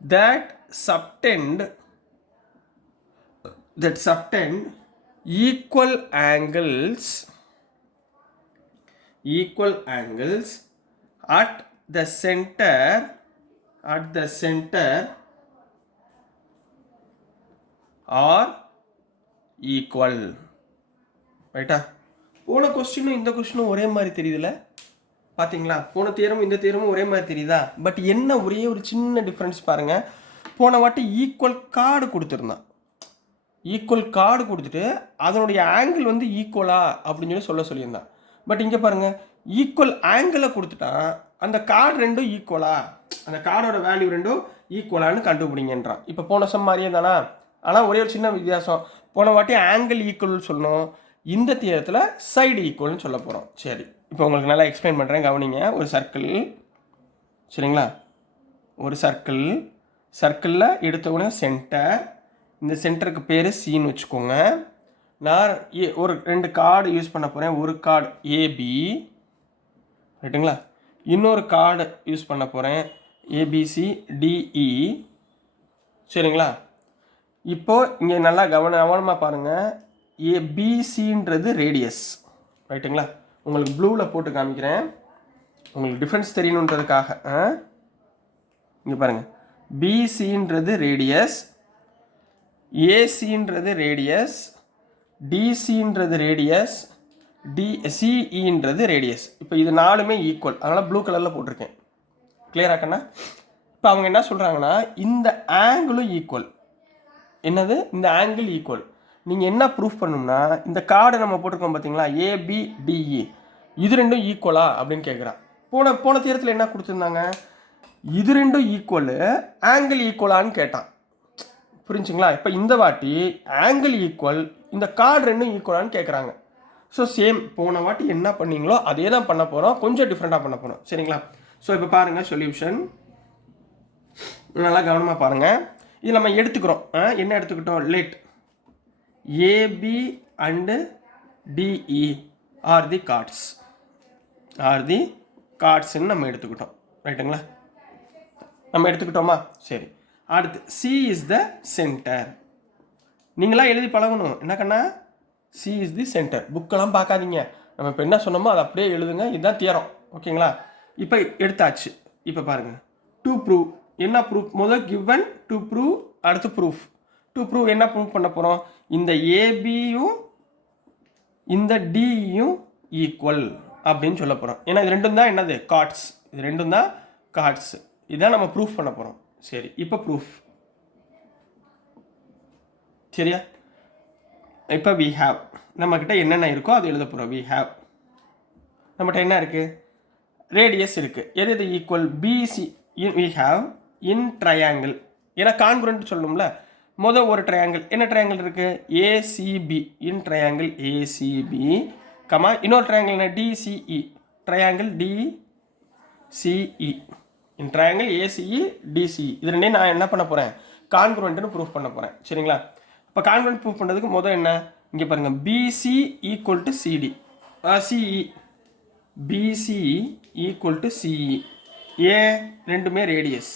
that subtend equal angles at the center or equal. ரைட்டா? போன கொஸ்டினும் இந்த கொஸ்டினும் ஒரே மாதிரி தெரியுதுல்ல? பார்த்தீங்களா? போன தியரமும் இந்த தியரமும் ஒரே மாதிரி தெரியுதா? பட் என்ன ஒரே ஒரு சின்ன டிஃப்ரென்ஸ் பாருங்கள். போன வாட்டி ஈக்குவல் கார்டு கொடுத்துருந்தான். ஈக்குவல் கார்டு கொடுத்துட்டு அதனுடைய ஆங்கிள் வந்து ஈக்குவலா அப்படின்னு சொல்லியிருந்தான். பட் இங்கே பாருங்கள், ஈக்குவல் ஆங்கிளை கொடுத்துட்டான். அந்த கார்டு ரெண்டும் ஈக்குவலா, அந்த கார்டோட வேல்யூ ரெண்டும் ஈக்குவலான்னு கண்டுபிடிங்கன்றான். இப்போ போன சம் மாதிரியே தானா? ஆனால் ஒரே ஒரு சின்ன வித்தியாசம். போன வாட்டி ஆங்கிள் ஈக்குவல் சொல்லணும், இந்த தியரத்தில் சைடு ஈக்குவல்னு சொல்ல போகிறோம். சரி, இப்போ உங்களுக்கு நல்லா எக்ஸ்பிளைன் பண்ணுறேன், கவனிங்க. ஒரு சர்க்கிள், சரிங்களா? ஒரு சர்க்கிளில் எடுத்தவுடனே சென்டர், இந்த சென்டருக்கு பேர் சின்னு வச்சுக்கோங்க. நான் ஒரு 2 கார்டு யூஸ் பண்ண போகிறேன். ஒரு கார்டு ஏபி, ரைட்டுங்களா? இன்னொரு கார்டு யூஸ் பண்ண போகிறேன் ஏபிசி டிஇ, சரிங்களா? இப்போது இங்கே நல்லா கவனமாக பாருங்கள். ஏபிசின்றது ரேடியஸ், ரைட்டுங்களா? உங்களுக்கு ப்ளூவில் போட்டு காமிக்கிறேன், உங்களுக்கு டிஃப்ரென்ஸ் தெரியணுன்றதுக்காக. இங்கே பாருங்கள், பிசின்றது ரேடியஸ், ஏசின்றது ரேடியஸ், டிசின்றது ரேடியஸ், சிஇன்றது ரேடியஸ். இப்போ இது 4மே ஈக்குவல், அதனால் ப்ளூ கலரில் போட்டிருக்கேன். கிளியராக கண்ணா? இப்போ அவங்க என்ன சொல்கிறாங்கன்னா, இந்த ஆங்கிளும் ஈக்குவல். என்னது? இந்த ஆங்கிள் ஈக்குவல். நீங்கள் என்ன ப்ரூஃப் பண்ணணும்னா, இந்த கார்டை நம்ம போட்டிருக்கோம் பார்த்தீங்களா, ஏபிடிஇ, இது ரெண்டும் ஈக்குவலா அப்படின்னு கேட்குறான். போன தியரத்தில் என்ன கொடுத்துருந்தாங்க, இது ரெண்டும் ஈக்குவலு, ஆங்கிள் ஈக்குவலான்னு கேட்டான். புரிஞ்சுங்களா? இப்போ இந்த வாட்டி ஆங்கிள் ஈக்குவல், இந்த கார்டு ரெண்டும் ஈக்குவலான்னு கேட்குறாங்க. ஸோ சேம் போன வாட்டி என்ன பண்ணீங்களோ அதே தான் பண்ண போகிறோம், கொஞ்சம் டிஃப்ரெண்ட்டாக பண்ண போகிறோம். சரிங்களா? ஸோ இப்போ பாருங்கள் சொல்யூஷன், நல்லா கவனமாக பாருங்கள். இது நம்ம எடுத்துக்கிறோம். என்ன எடுத்துக்கிட்டோம்? Let AB and DE are the கார்ட்ஸ்ன்னு நம்ம எடுத்துக்கிட்டோம். ரைட்டுங்களா? நம்ம எடுத்துக்கிட்டோமா? சரி, அடுத்து சி இஸ் த சென்டர். நீங்களாம் எழுதி பழகணும். என்ன கண்ணா? C is the centre. புக்கெல்லாம் பார்க்காதீங்க, நம்ம இப்போ என்ன சொன்னோமோ அதை அப்படியே எழுதுங்க. இதுதான் தியரம். ஓகேங்களா? இப்போ எடுத்தாச்சு. இப்போ பாருங்கள், டு ப்ரூவ். என்ன ப்ரூஃப்? முதல் கிவன், டு ப்ரூவ், அடுத்து ப்ரூஃப். டு ப்ரூவ் என்ன ப்ரூவ் பண்ண போகிறோம்? இந்த ஏபியும் இந்த டியும் ஈக்குவல் அப்படின்னு சொல்ல போகிறோம். ஏன்னா இது ரெண்டும் தான் என்னது? கார்ட்ஸ். இது ரெண்டும் தான் கார்ட்ஸ். இதான் நம்ம ப்ரூஃப் பண்ண போகிறோம். சரி, இப்போ ப்ரூஃப். சரியா? இப்போ வி ஹாவ், நம்மக்கிட்ட என்னென்ன இருக்கோ அது எழுத போகிறோம். வி ஹாவ், நம்மகிட்ட என்ன இருக்குது? ரேடியஸ் இருக்குது. எது எது equal? BC. We have in triangle. ஏன்னா கான்குரண்ட் சொல்லணும்ல. முதல் ஒரு ட்ரையாங்கிள், என்ன ட்ரையாங்கிள் இருக்குது? ACB. In triangle ACB, comma இன்னொரு ட்ரையாங்கிள் என்ன? DCE. Triangle DCE. In triangle ACE DCE. இது ரெண்டையும் நான் என்ன பண்ண போகிறேன்? கான்குரண்ட்னு ப்ரூஃப் பண்ண போகிறேன். சரிங்களா? இப்போ கான்குரண்ட் ப்ரூஃப் பண்ணுறதுக்கு முதல் என்ன? இங்கே பாருங்கள், PC equal to CD, CE. BC equal to CE. ஏன்? ரெண்டுமே ரேடியஸ்.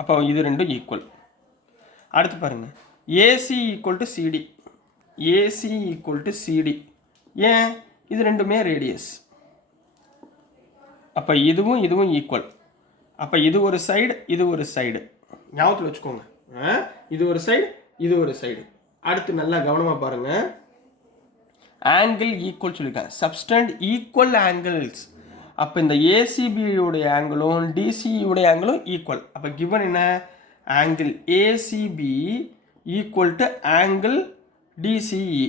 அப்போ இது ரெண்டும் ஈக்குவல். அடுத்து பாருங்கள், AC equal to CD. AC equal to CD. ஏன்? இது ரெண்டுமே ரேடியஸ். அப்போ இதுவும் ஈக்குவல். அப்போ இது ஒரு சைடு, இது ஒரு சைடு. ஞாபகத்தில் வச்சுக்கோங்க. இது ஒரு சைடு, இது ஒரு சைடு. அடுத்து நல்லா கவனமாக பாருங்கள். ஆங்கிள் ஈக்குவல் சொல்லியிருக்கேன். Subtend equal angles. அப்போ இந்த ஏசிபியுடைய ஆங்கிளும் டிசியுடைய ஆங்கிளும் ஈக்குவல். அப்போ கிவன் என்ன? Angle ACP equal to angle TCE.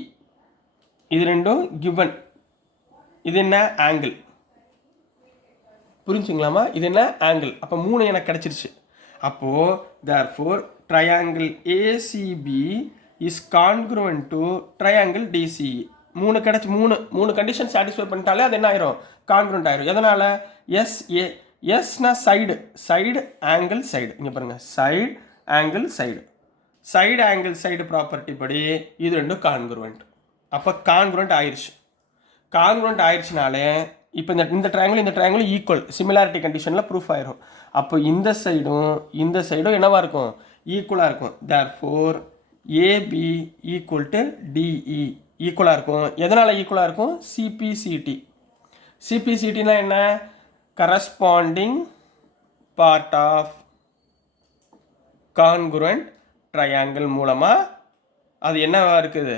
இது ரெண்டும் கிவன். இது என்ன? ஆங்கிள். புரிஞ்சுங்களாமா? இது என்ன? ஆங்கிள். அப்போ 3 எனக்கு கிடச்சிருச்சு. அப்போது therefore triangle ACB is congruent to triangle DCE. 3 கிடச்சி, 3 கண்டிஷன் சாட்டிஸ்ஃபை பண்ணிட்டாலே அது என்ன ஆயிரும்? கான்க்ரூண்ட் ஆயிரும். எதனால்? எஸ்னா சைடு ஆங்கிள் சைடு. இங்கே பாருங்கள், சைடு ஆங்கிள் சைடு ப்ராப்பர்ட்டி படி இது ரெண்டும் கான்க்ரூவெண்ட். அப்போ கான்க்ரூவெண்ட் ஆயிடுச்சுனாலே இப்போ இந்த ட்ரையாங்கிள் ஈக்குவல், சிமிலாரிட்டி கண்டிஷனில் ப்ரூஃப் ஆயிரும். அப்போ இந்த சைடும் என்னவாக இருக்கும்? ஈக்குவலாக இருக்கும். therefore AB equal to DE ஈக்குவலாக இருக்கும். எதனால் ஈக்குவலாக இருக்கும்? சிபிசிடினா என்ன? Corresponding part of congruent triangle மூலமாக அது என்னவா இருக்குது,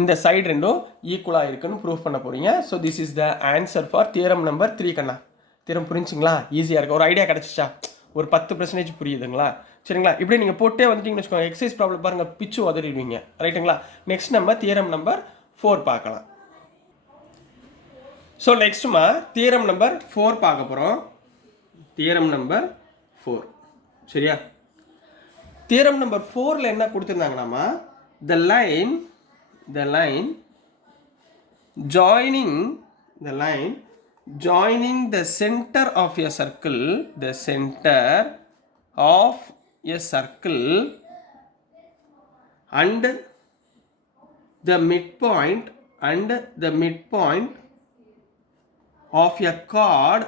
இந்த சைடு ரெண்டும் ஈக்குவலாக இருக்குன்னு ப்ரூவ் பண்ண போகிறீங்க. So this is the answer for theorem number 3 கண்ணா. தியரம் புரிஞ்சுங்களா? ஈஸியாக இருக்குது. ஒரு ஐடியா கிடச்சிச்சா? ஒரு 10% புரியுதுங்களா? சரிங்களா? இப்படி நீங்கள் போட்டே வந்துட்டீங்கன்னு வச்சுக்கோங்க, எக்ஸசைஸ் ப்ராப்ளம் பாருங்கள், பிச்சு உதறிடுவீங்க. ரைட்டுங்களா? நெக்ஸ்ட் நம்ம தியரம் நம்பர் 4 பார்க்கலாம். ஸோ நெக்ஸ்ட்டுமா தியரம் நம்பர் 4 பார்க்க போகிறோம். தியரம் நம்பர் 4 சரியா? தியரம் நம்பர் 4ல் என்ன கொடுத்துருந்தாங்கன்னாமா, the line joining the center of a circle, the center of a circle and the midpoint of a chord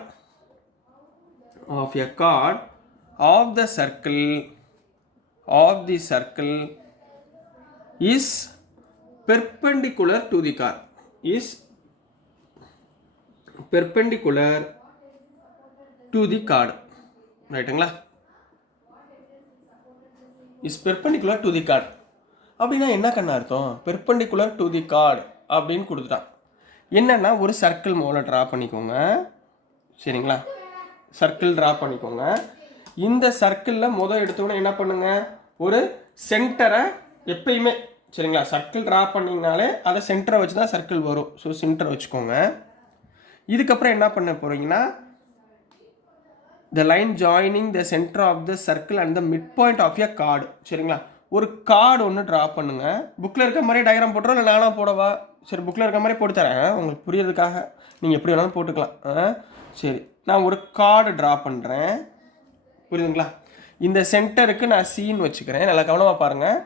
of the circle is perpendicular to the chord, ரைட்டுங்களா? Is perpendicular to the card அப்படின்னா என்ன கண்ணா அர்த்தம்? Perpendicular to the card அப்படின்னு கொடுத்துட்டான். என்னன்னா, ஒரு circle மூலம் draw பண்ணிக்கோங்க. சரிங்களா? சர்க்கிள் ட்ரா பண்ணிக்கோங்க. இந்த சர்க்கிளில் எடுத்தோன்னே என்ன பண்ணுங்க, ஒரு சென்டரை எப்பயுமே, சரிங்களா, சர்க்கிள் ட்ரா பண்ணிங்கனாலே அதை சென்டரை வச்சு தான் சர்க்கிள் வரும். ஸோ சென்டரை வச்சுக்கோங்க. இதுக்கப்புறம் என்ன பண்ண போகிறீங்கன்னா, the line joining the center of the circle and the midpoint of a chord. சரிங்களா? ஒரு கார்டு ஒன்று ட்ரா பண்ணுங்க. புக்கில் இருக்க மாதிரி டயக்ராம் போட்டுறோம், இல்லை நானாக போடவா? சரி, புக்கில் இருக்க மாதிரி போட்டு தரேன் உங்களுக்கு புரியறதுக்காக. நீங்கள் எப்படி வேணாலும் போட்டுக்கலாம். சரி, நான் ஒரு கார்டு ட்ரா பண்ணுறேன். புரியுதுங்களா? இந்த சென்டருக்கு நான் சின்னு வச்சுக்கிறேன். நல்லா கவனமாக பாருங்கள்.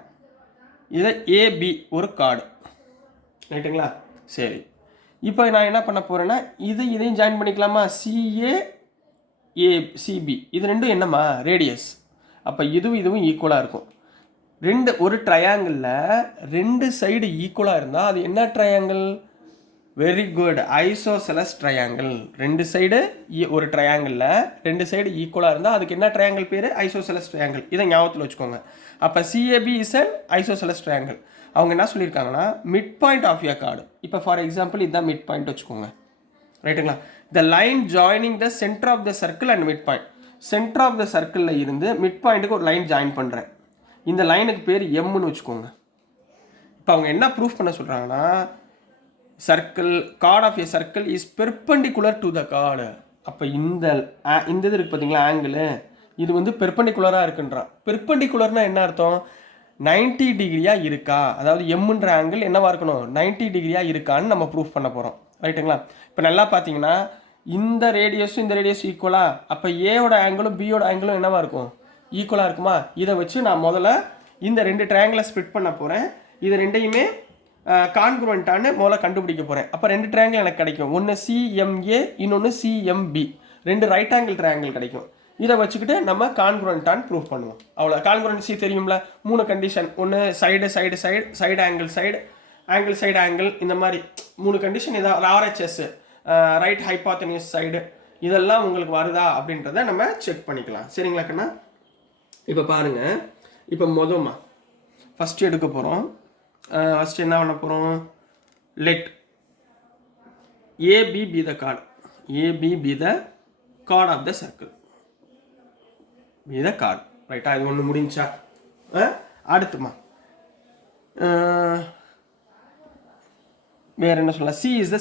இதை ஏபி ஒரு கார்டு, ரைட்டுங்களா? சரி, இப்போ நான் என்ன பண்ண போகிறேன்னா, இதையும் ஜாயின் பண்ணிக்கலாமா? சிபி இது ரெண்டும் என்னம்மா, ரேடியஸ். அப்போ இதுவும் ஈக்குவலாக இருக்கும். ஒரு ட்ரையாங்கிளில் 2 சைடு ஈக்குவலாக இருந்தால் அது என்ன triangle? Very good, isosceles triangle. 2 side ஒரு ட்ரையாங்கிளில் 2 சைடு ஈக்குவலாக இருந்தால் அதுக்கு என்ன ட்ரையாங்கிள் பேர்? Isosceles triangle. இதை ஞாபகத்தில் வச்சுக்கோங்க. அப்போ CAB is an isosceles triangle. அவங்க என்ன சொல்லியிருக்காங்கன்னா, mid point of a chord. இப்போ ஃபார் எக்ஸாம்பிள் இதுதான் மிட் பாயிண்ட் வச்சுக்கோங்க, ரைட்டுங்களா? The line joining the centre of the circle and mid point. Centre of the சர்க்கிளில் இருந்து மிட் பாயிண்ட்டுக்கு ஒரு லைன் ஜாயின் பண்ணுறேன். இந்த லைனுக்கு பேர் எம்னு வச்சுக்கோங்க. இப்போ அவங்க என்ன ப்ரூஃப் பண்ண சொல்கிறாங்கன்னா, chord of a circle is perpendicular to the chord. அப்போ இந்த இது இருக்குது பார்த்தீங்களா, ஆங்கிள், இது பெர்பெண்டிகுலராக இருக்குன்றான். பெர்பெண்டிகுலர்னா என்ன அர்த்தம்? 90 டிகிரியாக இருக்கா, அதாவது எம்ன்ற ஆங்கிள் என்னவா இருக்கணும்? 90 டிகிரியாக இருக்கான்னு நம்ம ப்ரூஃப் பண்ண போகிறோம், ரைட்டுங்களா? இப்போ நல்லா பார்த்தீங்கன்னா, இந்த ரேடியஸும் இந்த ரேடியஸும் ஈக்குவலா, அப்போ ஏயோட ஆங்கிளும் பியோட ஆங்கிளும் என்னவா இருக்கும்? ஈக்குவலாக இருக்குமா? இதை வச்சு நான் முதல்ல இந்த 2 ட்ரையாங்கிளை ஸ்ப்ளிட் பண்ண போகிறேன். இது ரெண்டையுமே கான்குரண்ட்டான்னு முதல்ல கண்டுபிடிக்க போகிறேன். அப்போ 2 ட்ரையாங்கிள் எனக்கு கிடைக்கும். ஒன்று சிஎம்ஏ, இன்னொன்று சிஎம்பி. 2 ரைட் ஆங்கிள் ட்ரையாங்கிள் கிடைக்கும். இதை வச்சுக்கிட்டு நம்ம கான்குரண்ட்டான்னு ப்ரூஃப் பண்ணுவோம். அவ்வளோ. கான்குரன்சி தெரியும்ல, 3 கண்டிஷன். ஒன்று சைடு ஆங்கிள், இந்த மாதிரி 3 கண்டிஷன். இதான் ஆர்ஹெச்எஸ், ரைட் ஹைபாத்தனியஸ் சைடு. இதெல்லாம் உங்களுக்கு வருதா அப்படின்றத நம்ம செக் பண்ணிக்கலாம். சரிங்களா கண்ணா? இப்போ பாருங்கள், இப்போ ஃபஸ்ட்டு எடுக்க போகிறோம். ஃபஸ்ட்டு என்ன பண்ண போகிறோம்? Let AB be the chord. AB be the chord of the circle. Be the chord, ரைட்டா? இது ஒன்று முடிஞ்சா? அடுத்துமா வேறு என்ன சொல்லலாம்? C is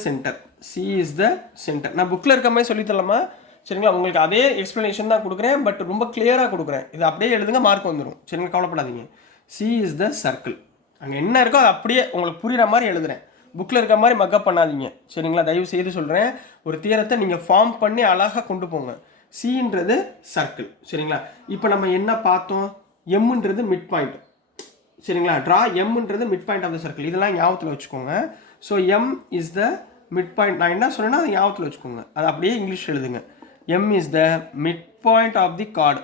the centre. நான் புக்கில் இருக்க மாதிரி சொல்லித்தரலாமா? சரிங்களா? உங்களுக்கு அதே எக்ஸ்ப்ளனேஷன் தான் கொடுக்குறேன், பட் ரொம்ப கிளியராக கொடுக்குறேன். இது அப்படியே எழுதுங்க, மார்க் வந்துடும். சரிங்களா? கவலைப்படாதீங்க. C is the circle. அங்கே என்ன இருக்கோ அது அப்படியே உங்களுக்கு புரிகிற மாதிரி எழுதுறேன். புக்கில் இருக்க மாதிரி மக்கப் பண்ணாதீங்க. சரிங்களா? தயவு செய்து சொல்கிறேன், ஒரு தியரத்தை நீங்கள் ஃபார்ம் பண்ணி அழகாக கொண்டு போங்க. சின்றது சர்க்கிள். சரிங்களா? இப்போ நம்ம என்ன பார்த்தோம்? எம்ன்றது மிட் பாயிண்ட். சரிங்களா? ட்ரா எம்ன்றது mid point of the circle. இதெல்லாம் ஞாபகத்தில் வச்சுக்கோங்க. So M is the mid point. நான் என்ன சொன்னேன்னா அதை ஞாபகத்தில் வச்சுக்கோங்க. அது அப்படியே இங்கிலீஷ் எழுதுங்க. M is the midpoint of the chord.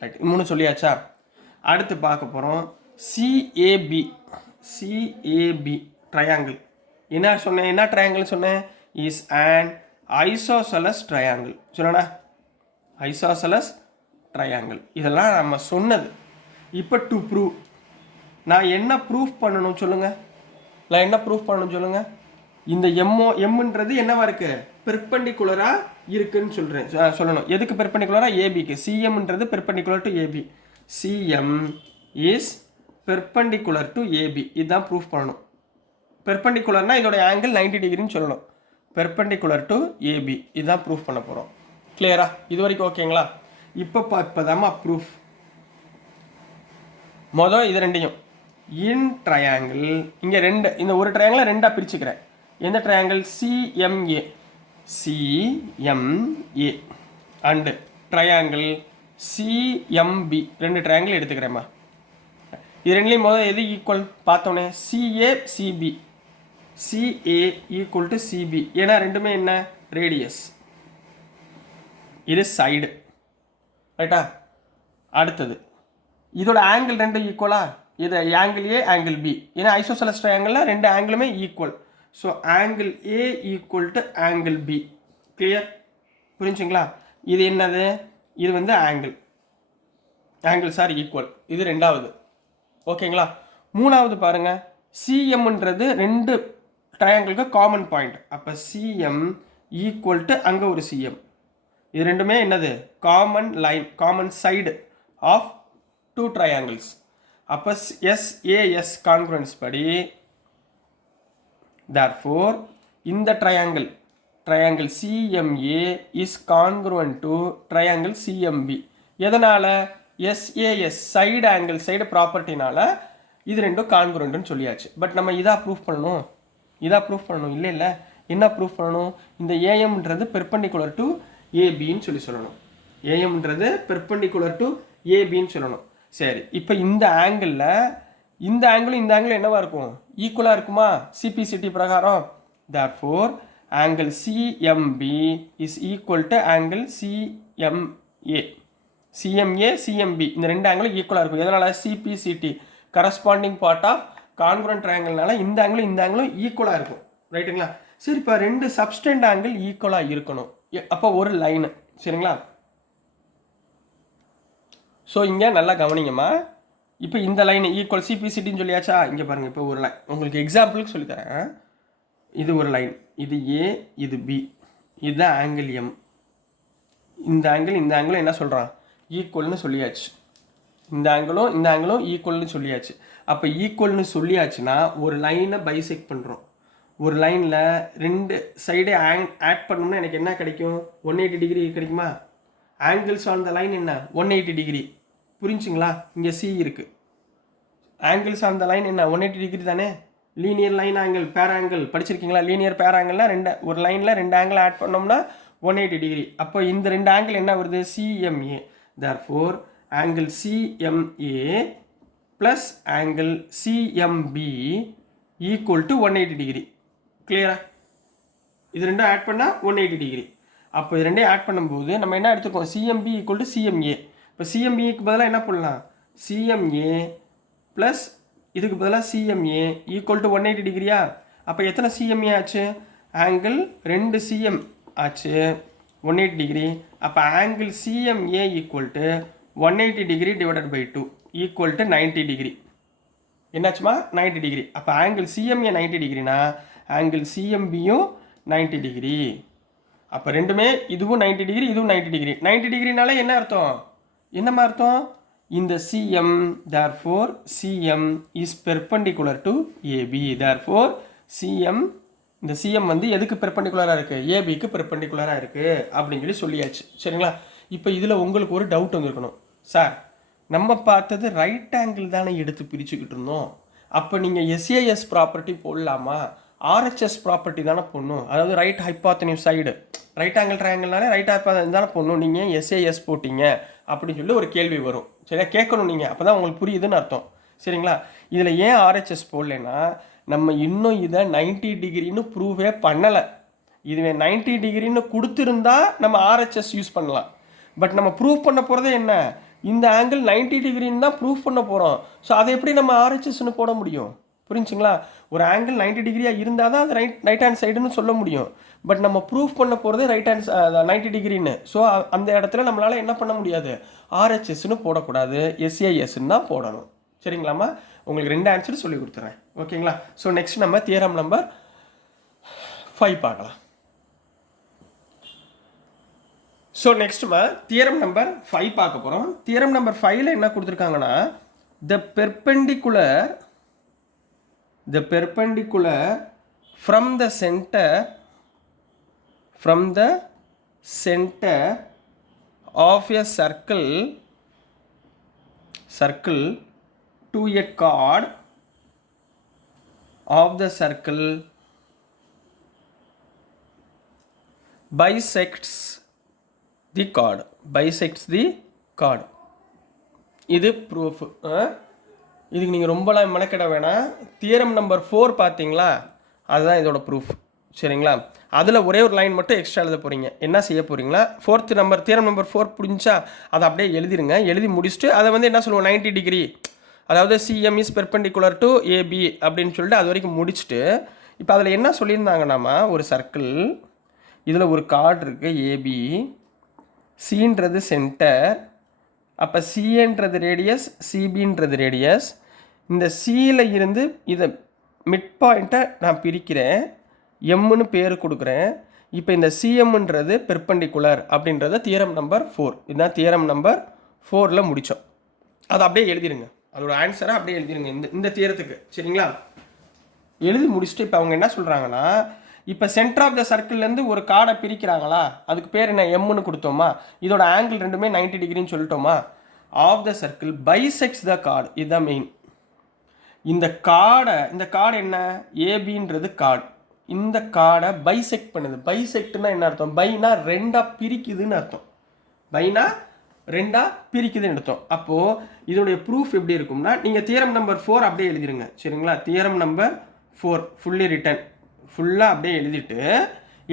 Right, 3 சொல்லியாச்சா? அடுத்து பார்க்க போகிறோம் CAB ட்ரையாங்கிள். என்ன ட்ரையாங்கிள் சொன்னேன்? Is an isosceles triangle. சொன்னா ஐசோசெலஸ் ட்ரையாங்கிள். இதெல்லாம் நம்ம சொன்னது. இப்போ டு ப்ரூவ் நான் என்ன ப்ரூஃப் பண்ணணும் சொல்லுங்கள். நான் என்ன ப்ரூஃப் பண்ணணும் சொல்லுங்கள். இந்த எம்ன்றது என்னவா இருக்குது, பெர்பெண்டிகுலராக இருக்குன்னு சொல்லணும். எதுக்கு பெர்பெண்டிகுலராக, ஏபிக்கு. சிஎம்ன்றது perpendicular to A B. C M is perpendicular to A B. இதுதான் ப்ரூஃப் பண்ணணும். பெர்பெண்டிகுலர்னால் இதோட ஆங்கிள் 90 டிகிரின்னு சொல்லணும். பெர்பெண்டிகுலர் டு ஏபி இதுதான் ப்ரூஃப் பண்ண போகிறோம். கிளியரா? இது வரைக்கும் ஓகேங்களா? இப்போதாம்மா ப்ரூஃப். மொதல் இது ரெண்டையும் இன் ட்ரையாங்கிள், இங்கே ரெண்டு, இந்த ஒரு ட்ரையாங்கிளை ரெண்டாக பிரிச்சுக்கிறேன். எந்த triangle, CMA. CMA and triangle CMB. ரெண்டு ட்ரையாங்கிள் எடுத்துக்கிறேம்மா. இது ரெண்டுலேயும் முதல் எது ஈக்குவல் பார்த்தோன்னே, CA CB. CA equal to CB. ஏன்னா ரெண்டுமே என்ன, ரேடியஸ். இது சைடு, ரைட்டா? அடுத்தது இதோட ஆங்கிள் ரெண்டு ஈக்குவலா, இது ஆங்கிள் ஏ ஆங்கிள் பி. ஏன்னா ஐசோசெலஸ் ட்ரையாங்கிளில் ரெண்டு ஆங்கிளுமே equal. So angle A equal to angle B. Clear? புரிஞ்சுங்களா? இது என்னது, இது வந்து ஆங்கிள்ஸ் ஆர் ஈக்குவல். இது ரெண்டாவது. ஓகேங்களா? மூணாவது பாருங்கள், சிஎம்ன்றது ரெண்டு ட்ரையாங்கிளுக்கு காமன் பாயிண்ட். அப்போ சிஎம் ஈக்குவல் டு அங்கே ஒரு சிஎம். இது ரெண்டுமே என்னது, common line, common side of two triangles. அப்போ எஸ்ஏஎஸ் கான்குரன்ஸ் படி தேர்ஃபோர் இந்த triangle C M A is congruent to triangle C M B. எதனால், எஸ்ஏஎஸ் சைடு ஆங்கிள், சைடு ப்ராப்பர்ட்டினால இது ரெண்டும் கான்குரண்ட்னு சொல்லியாச்சு. பட் நம்ம இதாக ப்ரூஃப் பண்ணணும். இல்லை என்ன ப்ரூஃப் பண்ணணும், இந்த ஏஎம்ன்றது பெர்பெண்டிகுலர் டு ஏபின்னு சொல்லணும். ஏஎம்ன்றது பெர்பெண்டிகுலர் டு ஏபின்னு சொல்லணும். சரி, இப்போ இந்த ஆங்கிளில் இந்த ஆங்கிள் என்னவா இருக்கும், ஈக்குவலாக இருக்குமா சிபிசிடி பிரகாரம். Therefore angle C M B is equal to angle C M A. C M B இந்த ரெண்டு ஆங்கிளும் ஈக்குவலாக இருக்கும். எதனால், CPCT corresponding part of congruent ட்ரையாங்கிள்னால இந்த ஆங்கிளும் ஈக்குவலாக இருக்கும். ரைட்டுங்களா? சரி, இப்போ ரெண்டு சப்ஸ்டெண்ட் ஆங்கிள் ஈக்குவலாக இருக்கணும். அப்போ ஒரு லைனு, சரிங்களா? ஸோ இங்கே நல்லா கவனிங்கம்மா. இப்போ இந்த லைன் ஈக்குவல் சிபிசிடின்னு சொல்லியாச்சா. இங்கே பாருங்கள், இப்போ ஒரு லைன் உங்களுக்கு எக்ஸாம்பிளுக்கு சொல்லித்தரேன். இது ஒரு லைன், இது ஏ, இது பி, இதுதான் ஆங்கிள் எம். இந்த ஆங்கிளும் என்ன சொல்கிறான், ஈக்குவல்னு சொல்லியாச்சு. இந்த ஆங்கிளும் ஈக்குவல்னு சொல்லியாச்சு. அப்போ ஈக்குவல்னு சொல்லியாச்சுன்னா ஒரு லைனை பைசெக்ட் பண்ணுறோம். ஒரு லைனில் ரெண்டு சைடே ஆட் பண்ணோம்னா எனக்கு என்ன கிடைக்கும், 180 டிகிரி கிடைக்குமா. ஆங்கிள்ஸ் ஆன் த லைன் என்ன, 180 டிகிரி. புரிஞ்சுங்களா? இங்கே சி இருக்குது. ஆங்கிள்ஸ் ஆன் த லைன் என்ன, 180 டிகிரி தானே. லீனியர் லைன் ஆங்கிள், பேர் ஆங்கிள் படிச்சிருக்கீங்களா? லீனியர் பேர் ஆங்கிள்னா ஒரு லைனில் ரெண்டு ஆங்கிள் ஆட் பண்ணோம்னா 180 டிகிரி. அப்போ இந்த ரெண்டு ஆங்கிள் என்ன வருது, CMA. Therefore angle CMA plus angle CMP equal to 180 degree. கிளியரா? இது ரெண்டும் ஆட் பண்ணால் 180 டிகிரி. அப்போ இது ரெண்டையும் ஆட் பண்ணும்போது நம்ம என்ன எடுத்துக்கோம், சிஎம்பி ஈக்குவல் டு சிஎம்ஏ. இப்போ சிஎம்பிக்கு பதிலாக என்ன பண்ணலாம், சிஎம்ஏ ப்ளஸ் இதுக்கு பதிலாக சிஎம்ஏ ஈக்குவல் டு 180 டிகிரியா. அப்போ எத்தனை சிஎம்ஏ ஆச்சு, ஆங்கிள் ரெண்டு சிஎம் ஆச்சு, 180 டிகிரி. அப்போ angle CMA equal to 180 degree divided by 2 equal to 90 degree. என்னாச்சுமா, 90 டிகிரி. அப்போ ஆங்கிள் சிஎம்ஏ 90 டிகிரினா ஆங்கிள் சிஎம்பியும் 90 டிகிரி. அப்போ ரெண்டுமே, இதுவும் 90 டிகிரி, இதுவும் 90 டிகிரி. 90 டிகிரினாலே என்ன அர்த்தம், என்னம்மா அர்த்தம், இந்த CM, therefore CM is perpendicular to AB. Therefore CM, இந்த சிஎம் வந்து எதுக்கு பெர்பெண்டிகுலராக இருக்குது, ஏபிக்கு பெர்பெண்டிகுலராக இருக்குது அப்படின்னு சொல்லியாச்சு. சரிங்களா? இப்போ இதில் உங்களுக்கு ஒரு டவுட் வந்துருக்கணும், சார் நம்ம பார்த்தது ரைட் ஆங்கிள் தானே எடுத்து பிரிச்சுக்கிட்டு இருந்தோம், அப்போ நீங்கள் எஸ்ஏஎஸ் ப்ராப்பர்ட்டி போடலாமா, ஆர்ஹெச்எஸ் ப்ராப்பர்ட்டி தானே போடணும், அதாவது right hypotenuse side, right angle ட்ரையாங்கிள்னாலே ரைட் ஹைப்பாத்தனியூஸ் தானே போடணும், நீங்கள் எஸ்ஏஎஸ் போட்டிங்க அப்படின்னு சொல்லி ஒரு கேள்வி வரும். சரியா? கேட்கணும் நீங்கள், அப்போ தான் உங்களுக்கு புரியுதுன்னு அர்த்தம். சரிங்களா? இதில் ஏன் ஆர்ஹெச்எஸ் போடலைன்னா, நம்ம இன்னும் இதை 90 டிகிரின்னு ப்ரூவே பண்ணலை. இதுவே 90 டிகிரின்னு கொடுத்துருந்தா நம்ம ஆர்ஹெச்எஸ் யூஸ் பண்ணலாம். பட் நம்ம ப்ரூவ் பண்ண போகிறதே என்ன, இந்த ஆங்கிள் 90 டிகிரின்னு தான் ப்ரூவ் பண்ண போகிறோம். ஸோ அதை எப்படி நம்ம ஆர்ஹெச்எஸ்ன்னு போட முடியும்? புரிஞ்சுங்களா? ஒரு ஆங்கிள் 90 டிகிரியாக இருந்தால் தான் அது ரைட் ஹேண்ட் சைடுன்னு சொல்ல முடியும். பட் நம்ம ப்ரூஃப் பண்ண போகிறதே ரைட் ஹேண்ட் 90 டிகிரின்னு. ஸோ அந்த இடத்துல நம்மளால் என்ன பண்ண முடியாது, ஆர்ஹெச்எஸ்ன்னு போடக்கூடாது, எஸ்ஏஎஸ்ன்னு தான் போடணும். சரிங்களாம்மா? உங்களுக்கு 2 ஆன்சர் சொல்லி கொடுத்துறேன். ஓகேங்களா? ஸோ நெக்ஸ்ட் நம்ம தியரம் நம்பர் 5 பார்க்கலாம். ஸோ நெக்ஸ்ட்மா தியரம் நம்பர் 5 பார்க்க போகிறோம். தியரம் நம்பர் 5ல என்ன கொடுத்துருக்காங்கன்னா, the perpendicular from the center of a circle to a chord of the circle bisects the chord. இது ப்ரூஃப். இதுக்கு நீங்கள் ரொம்பலாம் மெனக்கிட வேணாம். தியரம் நம்பர் 4 பார்த்தீங்களா, அதுதான் இதோட ப்ரூஃப். சரிங்களா? அதில் ஒரே ஒரு லைன் மட்டும் எக்ஸ்ட்ரா எழுத போகிறீங்க. என்ன செய்ய போகிறீங்களா, தியரம் நம்பர் 4 புரிஞ்சா அதை அப்படியே எழுதிருங்க. எழுதி முடிச்சுட்டு அதை வந்து என்ன சொல்லுவோம், 90 டிகிரி, அதாவது CM is perpendicular to AB அப்படின்னு சொல்லிட்டு அது வரைக்கும் முடிச்சுட்டு, இப்போ அதில் என்ன சொல்லியிருந்தாங்கன்னாமா, ஒரு சர்க்கிள், இதில் ஒரு கார்டு இருக்குது ஏபி, சின்றது சென்டர், அப்போ சிஏன்றது ரேடியஸ், சிபின்றது ரேடியஸ். இந்த சியில் இருந்து இதை மிட் பாயிண்ட்டை நான் பிரிக்கிறேன், எம்முன்னு பேர் கொடுக்குறேன். இப்போ இந்த சிஎம்ன்றது பெர்பெண்டிகுலர் அப்படின்றத தியரம் நம்பர் 4, இதுதான் தியரம் நம்பர் 4ல் முடித்தோம். அதை அப்படியே எழுதிடுங்க, அதோட ஆன்சரை அப்படியே எழுதிடுங்க இந்த தியரத்துக்கு. சரிங்களா? எழுதி முடிச்சுட்டு இப்போ அவங்க என்ன சொல்கிறாங்கன்னா, இப்போ சென்டர் ஆஃப் த சர்க்கிள்லேருந்து ஒரு கார்டை பிரிக்கிறாங்களா, அதுக்கு பேர் என்ன, எம்முன்னு கொடுத்தோமா, இதோட ஆங்கிள் ரெண்டுமே 90 டிகிரின்னு சொல்லிட்டோமா. Of the circle bisects the chord, இதுதான் மெயின். இந்த கார்டு என்ன, ஏபின்றது கார்டு, இந்த கார்டை பைசெக்ட் பண்ணுது. பைசெக்ட்னா என்ன அர்த்தம், பைனா ரெண்டாக பிரிக்குதுன்னு அர்த்தம். பைனா ரெண்டாக பிரிக்குதுன்னு அர்த்தம். அப்போது இதோடைய ப்ரூஃப் எப்படி இருக்கும்னா, நீங்கள் தியரம் நம்பர் 4 அப்படியே எழுதிருங்க. சரிங்களா? தியரம் நம்பர் 4 ஃபுல்லி ரிட்டன், ஃபுல்லாக அப்படியே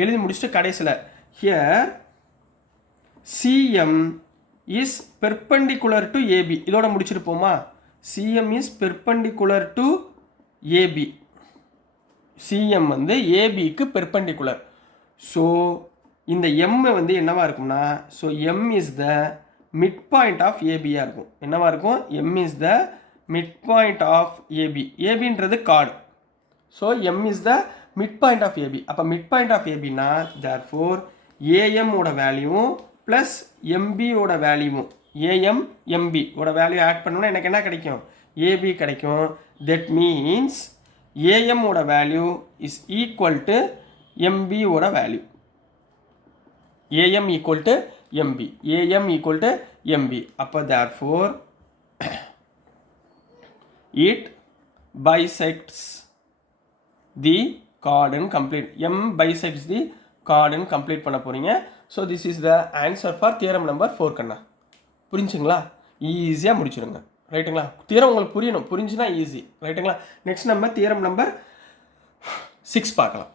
எழுதி முடிச்சுட்டு கடைசியில் here C M is perpendicular to A B, இதோட முடிச்சிருப்போமா. C M is perpendicular to A B, C M வந்து ஏபிக்கு பெர்பெண்டிகுலர். ஸோ இந்த எம் வந்து என்னவா இருக்கும்னா, so M is the mid point of ஏபியாக இருக்கும். என்னவா இருக்கும், M is the mid point of A B. ஏபின்றது chord, so M is the mid point of A B. அப்போ மிட் பாயிண்ட் ஆஃப் ஏபினா தேர்ஃபோர் ஏஎம்மோட வேல்யூவும் ப்ளஸ் எம்பியோட வேல்யூவும், ஏஎம் எம்பி ஓட வேல்யூ ஆட் பண்ணோன்னா எனக்கு என்ன கிடைக்கும், ஏபி கிடைக்கும். தட் மீன்ஸ் ஏஎம்மோட வேல்யூ இஸ் ஈக்குவல் டு எம்பியோட value. A M equal to M B, A M equal to M B. அப்போ therefore it bisects the chord and complete. M bisects the chord and complete பண்ண போறீங்க. So this is the answer for theorem number 4 கண்ணா. புரிஞ்சுங்களா? ஈஸியாக முடிச்சிருங்க. ரைட்டுங்களா? Theorem உங்களுக்கு புரியணும், புரிஞ்சுன்னா easy. ரைட்டுங்களா? நெக்ஸ்ட் நம்ம தியரம் நம்பர் 6 பார்க்கலாம்.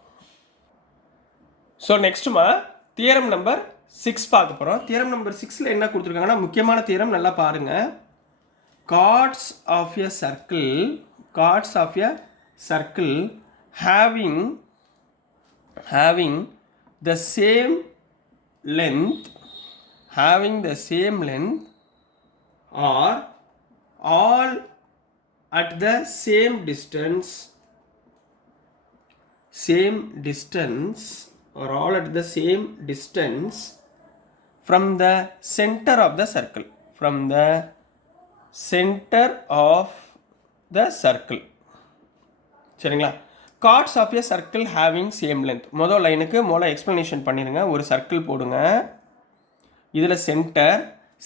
ஸோ நெக்ஸ்ட்டுமா தியரம் நம்பர் 6 பார்க்க போகிறோம். தியரம் நம்பர் 6ல் என்ன கொடுத்துருக்காங்கன்னா, முக்கியமான தியரம், நல்லா பாருங்கள். chords of a circle having the same length or all at the same distance or all at the same distance from the center of the circle, சரிங்களா? Chords of a circle having same length. முதல் லைனுக்கு explanation பண்ணிடுங்க. ஒரு circle போடுங்க, இதில்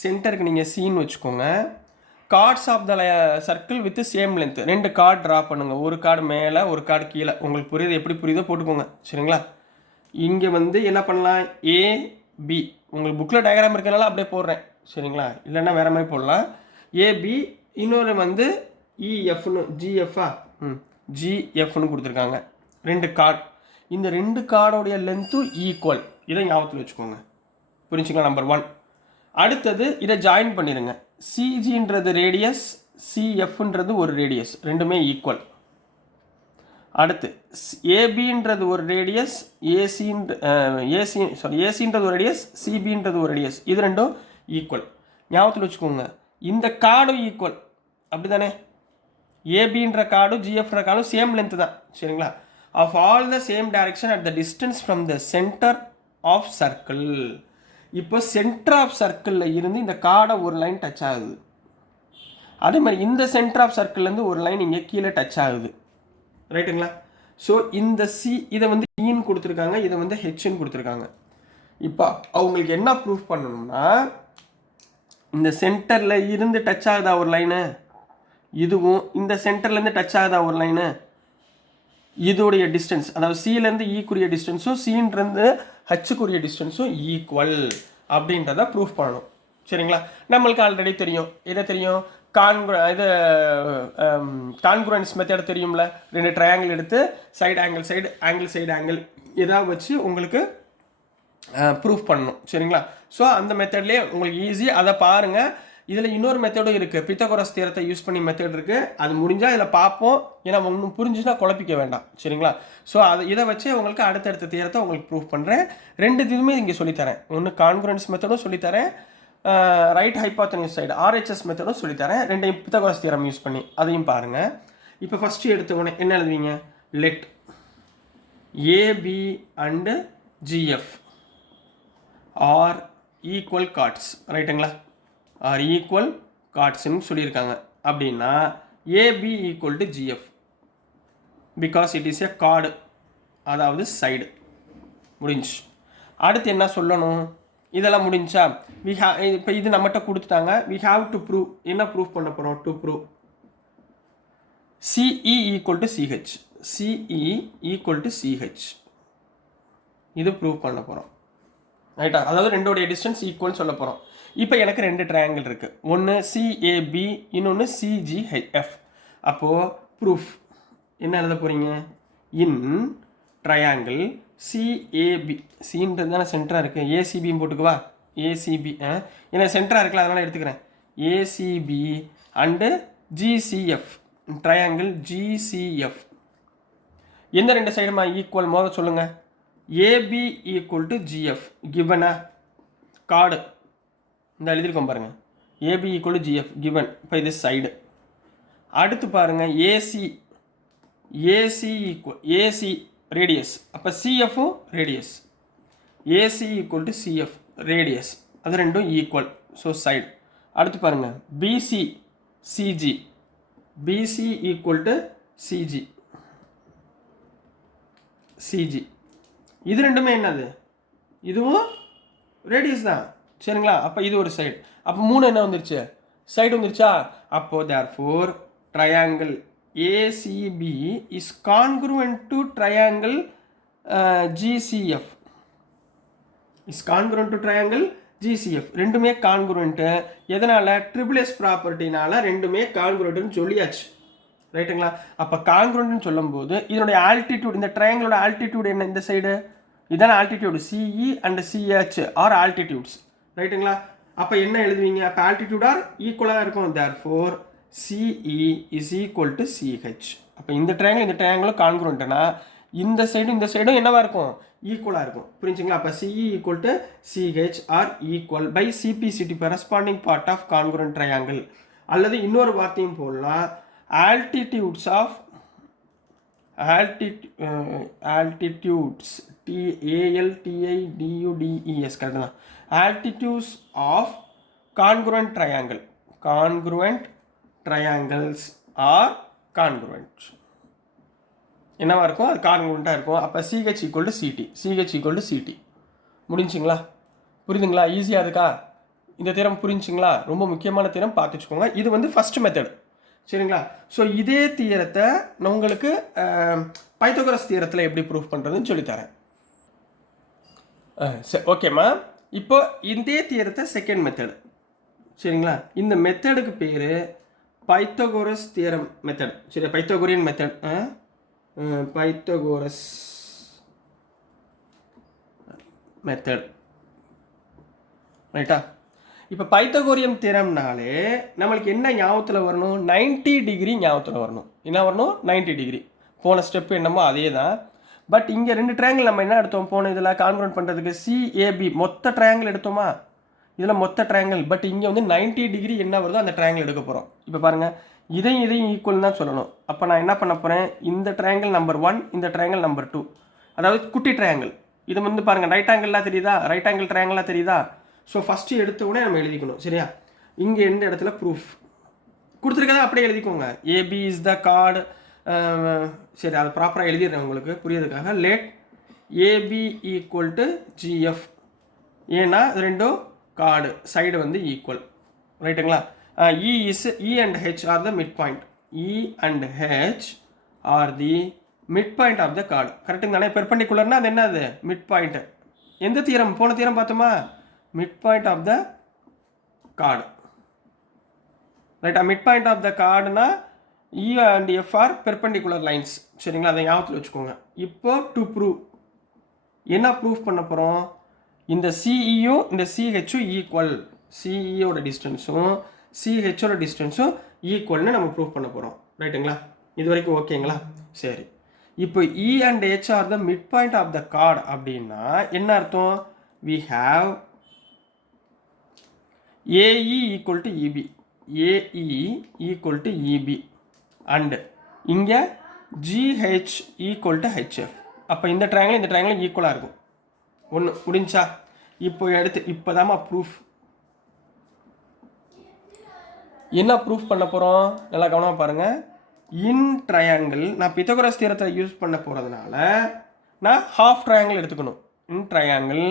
சென்டருக்கு நீங்கள் சீன் வச்சுக்கோங்க. Chords of the circle with same length, 2 chord draw பண்ணுங்கள். ஒரு கார்டு மேலே, ஒரு கார்டு கீழே. உங்களுக்கு புரியுது, எப்படி புரியுதோ போட்டுக்கோங்க. சரிங்களா? இங்கே வந்து என்ன பண்ணலாம், ஏபி, உங்களுக்கு புக்கில் டயக்ராம் இருக்கிறனால அப்படியே போடுறேன். சரிங்களா? இல்லைன்னா வேறு மாதிரி போடலாம். ஏபி, இன்னொரு வந்து இஎஃப்னு, ஜிஎஃப்னு கொடுத்துருக்காங்க. 2 கார்டு. இந்த 2 கார்டோடைய லென்த்தும் ஈக்குவல். இதை ஞாபகத்தில் வச்சுக்கோங்க. புரிஞ்சுங்களா? நம்பர் 1. அடுத்தது இதை ஜாயின் பண்ணிடுங்க. சிஜின்றது ரேடியஸ், சிஎஃப்ன்றது ஒரு ரேடியஸ், ரெண்டுமே ஈக்குவல். அடுத்து ஏபின்றது ஒரு ரேடியஸ், ஏசின்றது ஒரு ரேடியஸ், சிபின்றது ஒரு ரேடியஸ். இது ரெண்டும் ஈக்குவல். ஞாபகத்தில் வச்சுக்கோங்க, இந்த கார்டும் ஈக்குவல், அப்படி தானே? ஏபின்ற கார்டும் ஜிஎஃப்ன்ற கார்டும் சேம் லென்த்து தான், சரிங்களா? Of all the same direction at the distance from the centre of circle. இப்போ சென்டர் ஆஃப் சர்க்கிளில் இருந்து இந்த கார்டை ஒரு லைன் டச் ஆகுது. அதே மாதிரி இந்த சென்டர் ஆஃப் சர்க்கிள்லேருந்து ஒரு லைன் இங்கே கீழே டச் ஆகுது, ரைட்டுங்களா? ஸோ இந்த இதை வந்து ஈன்னு கொடுத்துருக்காங்க, இதை வந்து ஹெச்ன்னு கொடுத்துருக்காங்க. இப்போ அவங்களுக்கு என்ன ப்ரூஃப் பண்ணணும்னா, இந்த சென்டரில் இருந்து டச் ஆகுதா ஒரு லைனு, இதுவும் இந்த சென்டர்லேருந்து டச் ஆகுதா ஒரு லைனு, இதோடைய டிஸ்டன்ஸ், அதாவது சிலேருந்து ஈக்குரிய டிஸ்டன்ஸும் சின்றது ஹச்சுக்குரிய டிஸ்டன்ஸும் ஈக்குவல் அப்படின்றத ப்ரூஃப் பண்ணணும், சரிங்களா? நம்மளுக்கு ஆல்ரெடி தெரியும், என்ன தெரியும்? கான்குரன்ஸ் மெத்தட் தெரியும்ல. 2 ட்ரையாங்கிள் எடுத்து சைடு ஆங்கிள் ஏதாவது வச்சு உங்களுக்கு ப்ரூஃப் பண்ணணும், சரிங்களா? ஸோ அந்த மெத்தட்லேயே உங்களுக்கு ஈஸி, அதை பாருங்கள். இதில் இன்னொரு மெத்தடும் இருக்குது, பித்தகோரஸ் தியரத்தை யூஸ் பண்ணி மெத்தட் இருக்குது. அது முடிஞ்சால் இதில் பார்ப்போம், ஏன்னா ஒன்றும் புரிஞ்சுன்னா குழப்பிக்க வேண்டாம், சரிங்களா? ஸோ இதை வச்சு உங்களுக்கு அடுத்தடுத்த தியரத்தை உங்களுக்கு ப்ரூஃப் பண்ணுறேன். 2 இதுவுமே இங்கே சொல்லித்தரேன். ஒன்று கான்குரன்ஸ் மெத்தடும் சொல்லித்தரேன், ரைட் ஹைப்போதெனஸ் சைடு ஆர்ஹெச்எஸ் மெத்தடும் சொல்லித்தரேன். 2 பித்தகோரஸ் தியரம் யூஸ் பண்ணி, அதையும் பாருங்கள். இப்போ ஃபஸ்ட்டு எடுத்த உடனே என்ன எழுதுவீங்க? Let AB and G F are equal chords, ரைட்டுங்களா? ஆர் ஈக்குவல் கார்ட்ஸ்ன்னு சொல்லியிருக்காங்க. அப்படின்னா A B equal to G F, because it is a chord, அதாவது சைடு. முடிஞ்சு. அடுத்து என்ன சொல்லணும்? இதெல்லாம் முடிஞ்சா இப்போ இது நம்மகிட்ட கொடுத்துட்டாங்க. We have to prove. என்ன ப்ரூவ் பண்ண போகிறோம்? To prove CE equal to CH, CE equal to CH. இது ப்ரூவ் பண்ண போகிறோம், ரைட்டா? அதாவது ரெண்டோடைய டிஸ்டன்ஸ் ஈக்குவல் சொல்ல போகிறோம். இப்போ எனக்கு 2 ட்ரையாங்கிள் இருக்குது, ஒன்று சிஏபி, இன்னொன்று சிஜிஹெச்எஃப். அப்போது ப்ரூஃப் என்ன எழுத போகிறீங்க? இன் ட்ரையாங்கிள் சிஏபி, சின்றது தானே சென்டராக இருக்குது, ஏசிபியும் போட்டுக்குவா, ஏசிபி ஏன்னா சென்டராக இருக்குல்ல, அதனால் எடுத்துக்கிறேன். A C B and G C F, triangle G C F. எந்த 2 சைடுமா ஈக்குவல்? மோத சொல்லுங்கள். ஏபி ஈக்குவல் டு ஜிஎஃப் கிவனா கார்டு, இந்த எழுதியிருக்கோம் பாருங்கள். A B equal to G F given. இப்போ இது சைடு. அடுத்து பாருங்கள், ஏசி ஈக்குவல், ஏசி ரேடியஸ், அப்போ சிஎஃப்பும் radius. AC equal to CF radius, அது ரெண்டும் ஈக்குவல், ஸோ சைடு. அடுத்து பாருங்கள், BC CG, BC equal to CG, CG. இது ரெண்டுமே என்னது? இதுவும் ரேடியஸ் தான், சரிங்களா? அப்போ இது ஒரு சைடு. அப்போ 3 என்ன வந்துருச்சு? சைடு வந்துருச்சா? அப்போது therefore triangle ACP is congruent to triangle GCF, is congruent to triangle GCF. ரெண்டுமே கான்குரண்ட்டு. எதனால்? ட்ரிபிள்எஸ் ப்ராப்பர்ட்டினால ரெண்டுமே கான்குரண்ட்டுன்னு சொல்லியாச்சு, ரைட்டுங்களா? அப்போ கான்குரண்ட்னு சொல்லும்போது இதனுடைய ஆல்டிடியூட், இந்த ட்ரையாங்கிளோட ஆல்டிடியூட் என்ன? இந்த சைடு இதான altitude, CE and CH are altitudes, ரைட்டுங்களா? அப்போ என்ன எழுதுவீங்க? அப்போ ஆல்டிடியூட் ஆர் ஈக்குவலாக இருக்கும். Therefore CE is equal to CH. அப்போ இந்த ட்ரையாங்கிள் இந்த ட்ரையாங்கிளும் கான்குரண்ட்னா இந்த சைடும் என்னவா இருக்கும்? ஈக்குவலாக இருக்கும், புரிஞ்சுங்களா? அப்போ CE equal to CH are equal by CPCT, corresponding part of congruent triangle. அல்லது இன்னொரு வார்த்தையும் போடலாம், altitudes TALTIDUDES கரெக்டு தான். altitudes of congruent triangles are congruent. என்னவா இருக்கும்? அது கான்குரண்ட்டாக இருக்கும். அப்போ CH equal to CD, CH equal to CD. முடிஞ்சுங்களா? புரியுதுங்களா? ஈஸியாக இருக்கா? இந்த தியரம் புரிஞ்சுங்களா? ரொம்ப முக்கியமான தியரம், பார்த்து வச்சுக்கோங்க. இது வந்து ஃபஸ்ட் மெத்தட், சரிங்களா? ஸோ இதே தியரத்தை நான் உங்களுக்கு பைத்தகோரஸ் தியரத்தில் எப்படி ப்ரூஃப் பண்ணுறதுன்னு சொல்லித்தரேன். சரி, ஓகேம்மா. இப்போ இதே தியரத்தை செகண்ட் மெத்தட், சரிங்களா? இந்த மெத்தடுக்கு பேர் பைத்தகோரஸ் தியரம் மெத்தட், சரி, பைத்தகோரியன் மெத்தட், பைத்தகோரஸ் மெத்தட், ரைட்டா? இப்போ பைத்தகோரியன் தியரம்னாலே நம்மளுக்கு என்ன ஞாபகத்தில் வரணும்? 90 டிகிரி ஞாபகத்தில் வரணும். என்ன வரணும்? 90 டிகிரி. போன ஸ்டெப்பு என்னமோ அதே தான். பட் இங்கே 2 ட்ரையாங்கிள் நம்ம என்ன எடுத்தோம் போன இதில் கான்குரண்ட் பண்ணுறதுக்கு CAB மொத்த ட்ரையாங்கிள் எடுத்தோமா, இதில் மொத்த ட்ரையாங்கிள். பட் இங்கே வந்து 90 டிகிரி என்ன வருதோ அந்த ட்ரையாங்கிள் எடுக்க போகிறோம். இப்போ பாருங்கள், இதையும் ஈக்குவல் தான் சொல்லணும். அப்போ நான் என்ன பண்ண போகிறேன், இந்த ட்ரையாங்கிள் நம்பர் 1, இந்த ட்ரையாங்கிள் நம்பர் 2, அதாவது குட்டி ட்ரையாங்கிள். இது வந்து பாருங்கள் ரைட் ஆங்கிள்லாம் தெரியுதா, ரைட் ஆங்கிள் ட்ரையாங்கிளாக தெரியுதா. ஸோ ஃபஸ்ட்டு எடுத்த உடனே நம்ம எழுதிக்கணும் சரியா. இங்கே எந்த இடத்துல ப்ரூஃப் கொடுத்துருக்கதா அப்படியே எழுதிக்கோங்க. AB is the chord. சரி, அதை ப்ராப்பராக எழுதிடுறேன் உங்களுக்கு புரியறதுக்காக. Let AB equal to GF, ஏன்னா ரெண்டும் கார்டு சைடு வந்து ஈக்குவல், ரைட்டுங்களா. E and H are the midpoint. E and H are the midpoint of the chord. கரெக்டுங்க தானே. பெர்பெண்டிகுலர்னா அது என்னது, மிட் பாயிண்ட். எந்த தியரம், போன தியரம் பார்த்தோமா, mid point of the chord, ரைட்டா. மிட் பாயிண்ட் ஆஃப் த கார்டுனா E and F are perpendicular lines, சரிங்களா. அதை ஞாபகத்தில் வச்சுக்கோங்க. இப்போ டு ப்ரூவ் என்ன ப்ரூஃப் பண்ண போகிறோம், இந்த CEயும் இந்த CHயும் ஈக்குவல், CEயோட டிஸ்டன்ஸும் CHோட டிஸ்டன்ஸும் ஈக்குவல்னு நம்ம ப்ரூவ் பண்ண போகிறோம், ரைட்டுங்களா. இது வரைக்கும் ஓகேங்களா. சரி, இப்போ E and H are the midpoint of the chord அப்படின்னா என்ன அர்த்தம், we have AE equal to EB, AE equal to EB and இங்கே GH equal to HF. அப்போ இந்த ட்ரையாங்கிள் இந்த ட்ரையாங்கிள் ஈக்குவலாக இருக்கும். ஒன்று முடிஞ்சா. இப்போ எடுத்து இப்போ தாம்மா ப்ரூஃப். என்ன ப்ரூஃப் பண்ண போகிறோம், நல்லா கவனமாக பாருங்கள். இன் ட்ரையாங்கிள் நான் பித்தகோரஸ் தியரத்தை யூஸ் பண்ண போகிறதுனால நான் ஹாஃப் ட்ரையாங்கிள் எடுத்துக்கணும். இன் triangle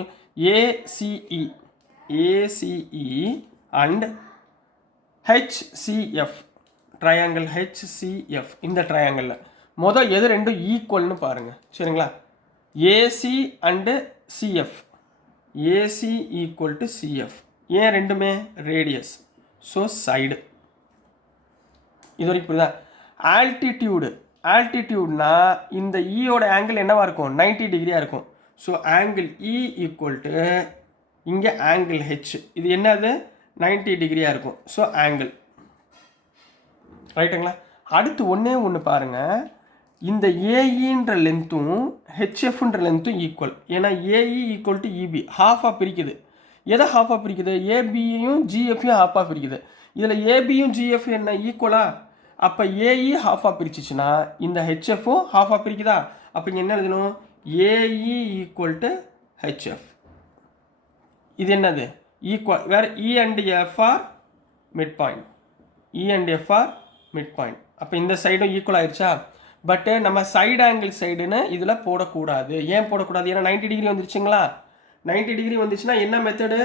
ACE and HCF, triangle HCF, இந்த ட்ரையாங்கிளில் மொதல் எது ரெண்டும் ஈக்குவல்னு பாருங்கள் சரிங்களா. AC and CF, AC equal to CF. ஏன் ரெண்டுமே ரேடியஸ், ஸோ சைடு. இது வரைக்கும் புரியுதா. ஆல்டிடியூட்னா இந்த ஈயோட ஆங்கிள் என்னவாக இருக்கும், 90 டிகிரியாக இருக்கும். So angle E equal to இங்கே ஆங்கிள் H, இது என்னது 90 டிகிரியாக இருக்கும். ஸோ ஆங்கிள், ரைட்டுங்களா. அடுத்து ஒன்று பாருங்கள், இந்த ஏஇன்ற லென்த்தும் ஹெச்எஃப்ன்ற லென்த்தும் ஈக்குவல். ஏன்னா ஏஇ ஈக்குவல் டு EB ஹாஃபாக பிரிக்குது. எதை ஹாஃபாக பிரிக்குது, ஏபியையும் ஜிஎஃப்பையும் ஹாஃபாக பிரிக்குது. இதில் ஏபியும் ஜிஎஃப் என்ன ஈக்குவலா, அப்போ ஏஇ ஹாஃபாக பிரிச்சிச்சுன்னா இந்த ஹெச்எஃப்பும் ஹாஃபாக பிரிக்குதா. அப்போ இங்கே என்ன எழுதணும், ஏஇ ஈக்குவல் டு ஹெச்எஃப். இது என்னது ஈக்குவல், வேறு E and F are mid point, E and F are mid point. அப்போ இந்த சைடும் ஈக்குவல் ஆயிடுச்சா. பட்டு நம்ம சைடு ஆங்கிள் சைடுன்னு இதில் போடக்கூடாது. ஏன் போடக்கூடாது, ஏன்னா 90 டிகிரி வந்துருச்சுங்களா. 90 டிகிரி வந்துச்சுன்னா என்ன மெத்தடு,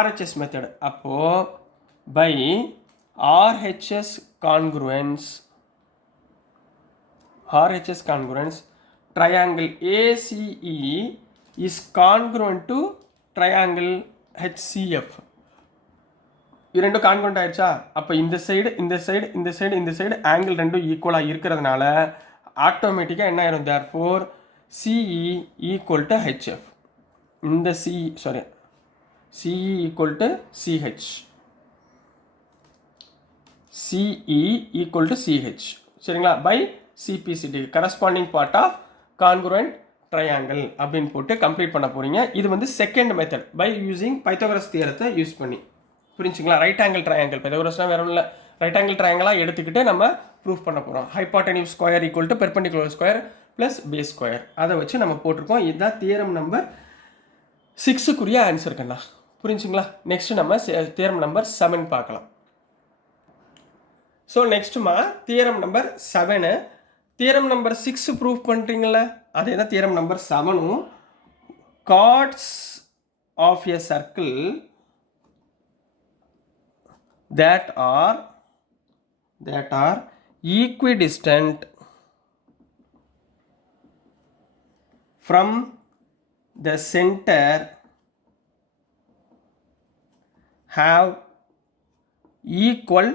RHS மெத்தடு. அப்போது by RHS congruence, triangle ACE is congruent to triangle HCF. இது ரெண்டும் கான்குரண்ட் ஆயிடுச்சா. அப்போ இந்த சைடு ஆங்கிள் ரெண்டும் ஈக்குவலாக இருக்கிறதுனால ஆட்டோமேட்டிக்காக என்ன ஆயிரும், therefore CE equal to HF. இந்த CE equal to CH, CE equal to CH, சரிங்களா. By CPCD, corresponding part of congruent triangle அப்படின்னு போட்டு கம்ப்ளீட் பண்ண போகிறீங்க. இது வந்து second method, by using Pythagoras தியரத்தை யூஸ் பண்ணி. புரிஞ்சுங்களா. ரைட் ஆங்கிள் ட்ரையாங்கிள், பைத்தகோரஸ்னா வேற ஒன்றும் இல்லை, ரைட் ஆங்கிள் ட்ரையாங்கிளாக எடுத்துக்கிட்டு நம்ம ப்ரூஃப் பண்ண போகிறோம். Hypotenuse square equal to perpendicular square plus base square, அதை வச்சு நம்ம போட்டிருக்கோம். இதுதான் தியரம் நம்பர் 6க்குரிய ஆன்சர் கண்ணா. புரிஞ்சுங்களா. நெக்ஸ்ட் நம்ம தியரம் நம்பர் 7 பார்க்கலாம். ஸோ நெக்ஸ்ட்டுமா theorem number 7. Theorem number 6 proof பண்ணுறீங்கள, அதே தான் தியரம் நம்பர் 7ம். Chords of a circle that are equidistant from the center have equal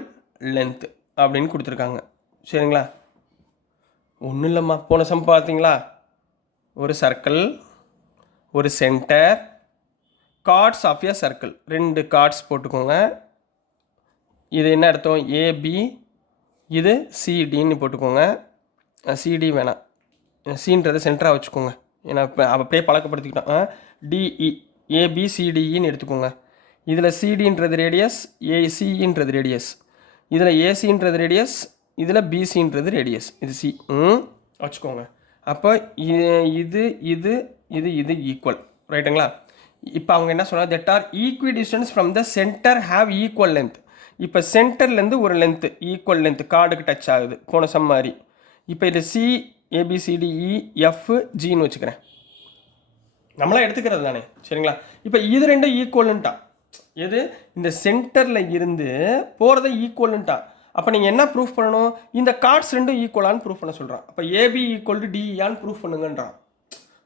length அப்படின்னு கொடுத்துருக்காங்க சரிங்களா. ஒன்றும் இல்லைம்மா, போன சம் பார்த்தீங்களா, ஒரு சர்க்கிள், ஒரு centre, chords of a circle, 2 chords போட்டுக்கோங்க. இது என்ன அர்த்தம், AB, இது CDன்னு போட்டுக்கோங்க. CD வேணாம், சின்றதை சென்டராக வச்சுக்கோங்க. ஏன்னா இப்போ அப்படியே பழக்கப்படுத்திக்கிட்டோம். டிஇ ஏபிசிடிஇன்னு எடுத்துக்கோங்க. இதில் சிடின்றது ரேடியஸ், ஏசின்றது ரேடியஸ், இதில் ஏசின்றது ரேடியஸ், இதில் பிசின்றது ரேடியஸ். இது சி வச்சுக்கோங்க. அப்போ இது இது இது இது ஈக்குவல், ரைட்டுங்களா? இப்போ அவங்க என்ன சொன்னாங்க, that R equi distance from the centre have equal length. இப்போ சென்டர்லேருந்து ஒரு லென்த்து ஈக்குவல் லென்த்து கார்டுக்கு டச் ஆகுது போன சம் மாதிரி. இப்போ இது சி ஏபிசிடிஇ எஃப் ஜின்னு வச்சுக்கிறேன், நம்மளாம் எடுத்துக்கிறது தானே, சரிங்களா? இப்போ இது ரெண்டும் ஈக்குவலுன்ட்டான். எது? இந்த சென்டரில் இருந்து போகிறத ஈக்குவலுன்ட்டான். அப்போ நீங்கள் என்ன ப்ரூஃப் பண்ணணும்? இந்த கார்ட்ஸ் ரெண்டும் ஈக்குவலான்னு ப்ரூஃப் பண்ண சொல்கிறான். அப்போ ஏபி ஈக்குவல் டு டிஇயான்னு ப்ரூஃப் பண்ணுங்கன்றான்.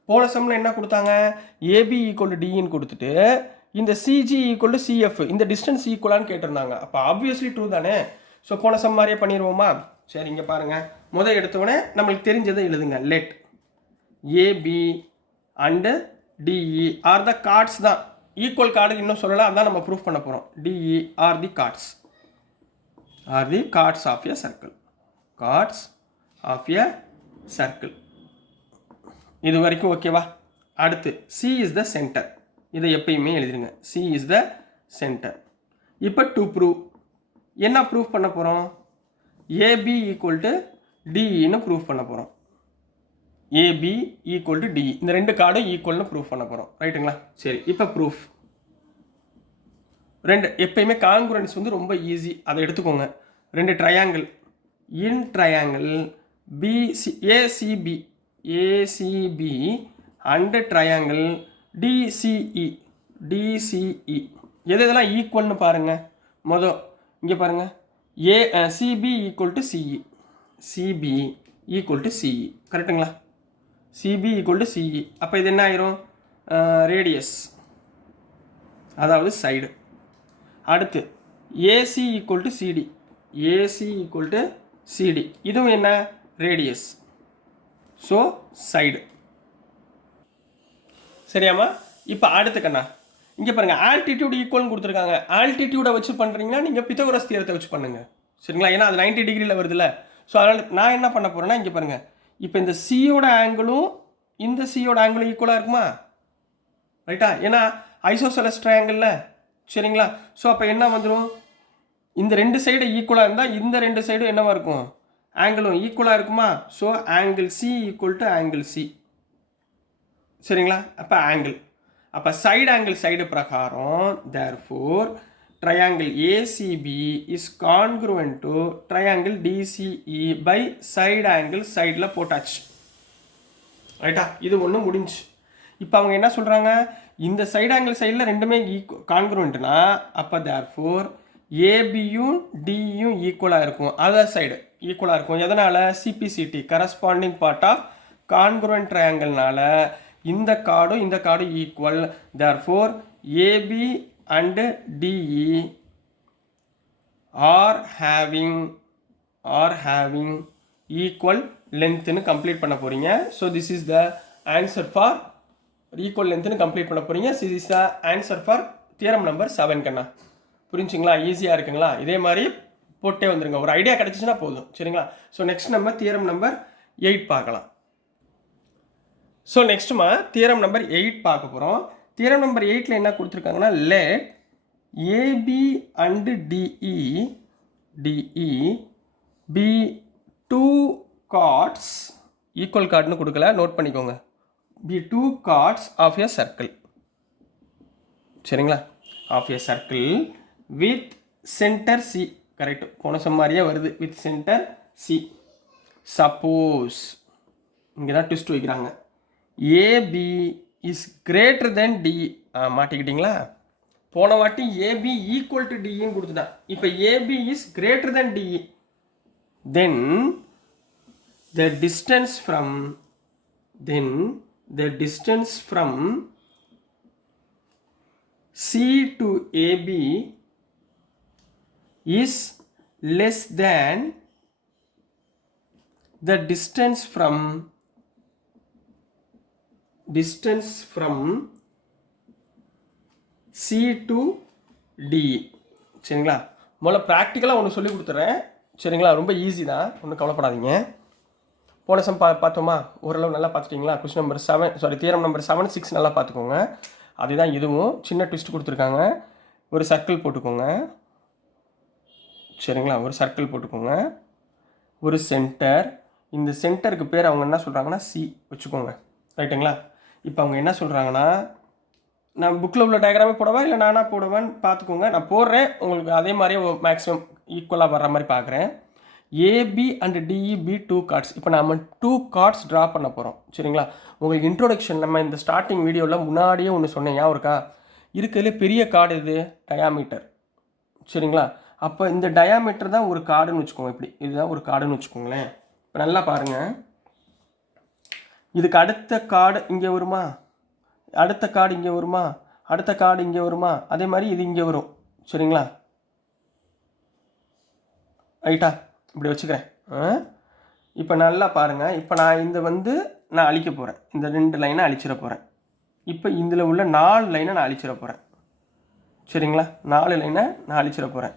போன சம்மில் என்ன கொடுத்தாங்க? ஏபி ஈக்குவல் டு டிஇன்னு கொடுத்துட்டு இந்த சிஜி ஈக்குவல் டு சிஎஃப் இந்த டிஸ்டன்ஸ் ஈக்குவலான்னு கேட்டிருந்தாங்க. அப்போ ஆப்வியஸ்லி ட்ரூ தானே. ஸோ போன சம் மாதிரியே பண்ணிடுவோமா? சரி, இங்கே பாருங்கள். முதல் எடுத்தோடனே நம்மளுக்கு தெரிஞ்சதை எழுதுங்க. Let AB and DE are the chords தான். ஈக்குவல் கார்டு இன்னும் சொல்லலாம், அதான் நம்ம ப்ரூஃப் பண்ண போகிறோம். DE are the chords, are the chords of a circle, chords of a circle. இது வரைக்கும் ஓகேவா? அடுத்து சி இஸ் த சென்டர். இதை எப்பயுமே எழுதிருங்க, சி இஸ் த சென்டர். இப்போ டு ப்ரூவ் என்ன ப்ரூஃப் பண்ண போகிறோம்? ஏபி ஈக்குவல் டு டிஇன்னு ப்ரூஃப் பண்ண போகிறோம். ஏபி ஈக்குவல் டு டிஇ, இந்த ரெண்டு கார்டும் ஈக்குவல்னு ப்ரூஃப் பண்ண போகிறோம், ரைட்டுங்களா? சரி, இப்போ ப்ரூஃப் ரெண்டு எப்பயுமே கான்குரன்ஸ் வந்து ரொம்ப ஈஸி. அதை எடுத்துக்கோங்க. ரெண்டு triangle, in triangle BC ACB ACB and triangle DCE DCE எது இதெல்லாம் ஈக்குவல்னு பாருங்கள். இங்கே பாருங்கள். CB equal to CE, CB equal to CE, கரெக்டுங்களா? CB equal to CE. அப்போ இது என்ன ஆயிரும்? ரேடியஸ், அதாவது சைடு. அடுத்து AC equal to CD, AC equal to CD, இதுவும் என்ன? ரேடியஸ். So side. சரியாம்மா? இப்போ அடுத்து கண்ணா இங்கே பாருங்கள், ஆல்டிடியூட் ஈக்குவல்னு கொடுத்துருக்காங்க. ஆல்டிடியூடை வச்சு பண்ணுறீங்கன்னா நீங்கள் பித்தகோரஸ் தியரத்தை வச்சு பண்ணுங்கள், சரிங்களா? ஏன்னா அது 90 டிகிரியில் வருதுல்ல. ஸோ அதனால் நான் என்ன பண்ண போகிறேன்னா, இங்கே பாருங்கள், இப்போ இந்த சியோட ஆங்கிளும் இந்த சியோட ஆங்கிளும் ஈக்குவலாக இருக்குமா? ரைட்டா? ஏன்னா ஐசோசெலஸ் ட்ரையாங்கிளில், சரிங்களா? ஸோ அப்போ என்ன வந்துடும்? இந்த ரெண்டு சைடு ஈக்குவலாக இருந்தால் இந்த ரெண்டு சைடும் என்னவாக இருக்கும்? ஆங்கிளும் ஈக்குவலாக இருக்குமா? So angle C equal to angle C, சரிங்களா? அப்போ ஆங்கிள், அப்போ சைடு ஆங்கிள் சைடு பிரகாரம் therefore triangle ACP is congruent to triangle DCE by side angle சைடில் போட்டாச்சு, ரைட்டா? இது ஒன்று முடிஞ்சு. இப்போ அவங்க என்ன சொல்கிறாங்க? இந்த சைடு ஆங்கிள் சைடில் ரெண்டுமே கான்க்ருவன்ட்னா அப்போ தேர்ஃபோர் ஏபியும் டியும் ஈக்குவலாக இருக்கும், அதர் சைடு ஈக்குவலாக இருக்கும். எதனால்? CPCT, corresponding part of congruent ட்ரையாங்கிள்னால இந்த கார்டும் இந்த கார்டும் equal. Therefore AB and DE are having equal லென்த்துன்னு கம்ப்ளீட் பண்ண போகிறீங்க. So this is the answer for equal லென்த்துன்னு கம்ப்ளீட் பண்ண போகிறீங்க. This is the answer for theorem number 7 கண்ணா. புரிஞ்சுங்களா? ஈஸியாக இருக்குங்களா? இதே மாதிரி போட்டே வந்துருங்க, ஒரு ஐடியா கிடச்சிச்சின்னா போதும், சரிங்களா? ஸோ நெக்ஸ்ட் நம்ம தியரம் நம்பர் 8 பார்க்கலாம். ஸோ நெக்ஸ்ட்டுமா தியரம் நம்பர் 8 பார்க்க போகிறோம். தியரம் நம்பர் 8ல் என்ன கொடுத்துருக்காங்கன்னா, let AB and DE be two chords, equal கார்டுன்னு கொடுக்கல, நோட் பண்ணிக்கோங்க. Be two chords of a circle, சரிங்களா? Of a circle with centre C, correct, போன சம் மாதிரியே வருது, வித் சென்டர் சி. சப்போஸ் இங்கே தான் ட்விஸ்ட் வைக்கிறாங்க, AB is greater than DE. மாட்டிக்கிட்டீங்களா? போன வாட்டி ஏபி ஈக்குவல் டு டிஇன்னு கொடுத்துட்டேன். இப்போ AB is greater than DE, then the distance from C to AB is less than the distance from C to D. சரிங்களா? முதல்ல ப்ராக்டிக்கலாக ஒன்று சொல்லி கொடுத்துட்றேன், சரிங்களா? ரொம்ப ஈஸி தான், ஒன்றும் கவலைப்படாதீங்க. போன சம் பார்த்தோமா? ஓரளவு நல்லா பார்த்துட்டிங்களா? கொஸ்டின் நம்பர் 7 தியரம் நம்பர் 7, 6 நல்லா பார்த்துக்கோங்க. அதுதான் இதுவும். சின்ன ட்விஸ்ட் கொடுத்துருக்காங்க. ஒரு சர்க்கிள் போட்டுக்கோங்க. சரிங்களா? ஒரு சர்க்கிள் போட்டுக்கோங்க. ஒரு சென்டர். இந்த சென்டருக்கு பேர் அவங்க என்ன சொல்கிறாங்கன்னா சி வச்சுக்கோங்க. ரைட்டுங்களா? இப்போ அவங்க என்ன சொல்கிறாங்கன்னா, நான் புக்கில் உள்ள டயக்ராமே போடவா இல்லை நானாக போடவான்னு பார்த்துக்கோங்க. நான் போடுறேன், உங்களுக்கு அதே மாதிரியே மேக்ஸிமம் ஈக்குவலாக வர்ற மாதிரி பார்க்குறேன். AB and DE be 2 chords. இப்போ நம்ம 2 கார்ட்ஸ் ட்ரா பண்ண போகிறோம். சரிங்களா? உங்களுக்கு இன்ட்ரோடக்ஷன் நம்ம இந்த ஸ்டார்டிங் வீடியோவில் முன்னாடியே ஒன்று சொன்னேன், ஞாபகம் இருக்கா? இருக்கிறதுல பெரிய கார்டு இது டயாமீட்டர். சரிங்களா? அப்போ இந்த டயாமீட்டர் தான் ஒரு கார்டுன்னு வச்சுக்கோங்க. இப்படி இதுதான் ஒரு கார்டுன்னு வச்சுக்கோங்களேன். இப்போ நல்லா பாருங்கள். இதுக்கு அடுத்த கார்டு இங்கே வருமா? அடுத்த கார்டு இங்கே வருமா? அடுத்த கார்டு இங்கே வருமா? அதே மாதிரி இது இங்கே வரும். சரிங்களா? ரைட்டா? இப்படி வச்சுக்கிறேன். இப்போ நல்லா பாருங்கள். இப்போ நான் நான் அழிக்க போகிறேன். இந்த 2 லைனை அழிச்சிட போகிறேன். இப்போ இதில் உள்ள 4 லைனை நான் அழிச்சிட போகிறேன். சரிங்களா? 4 லைனை நான் அழிச்சிட போகிறேன்.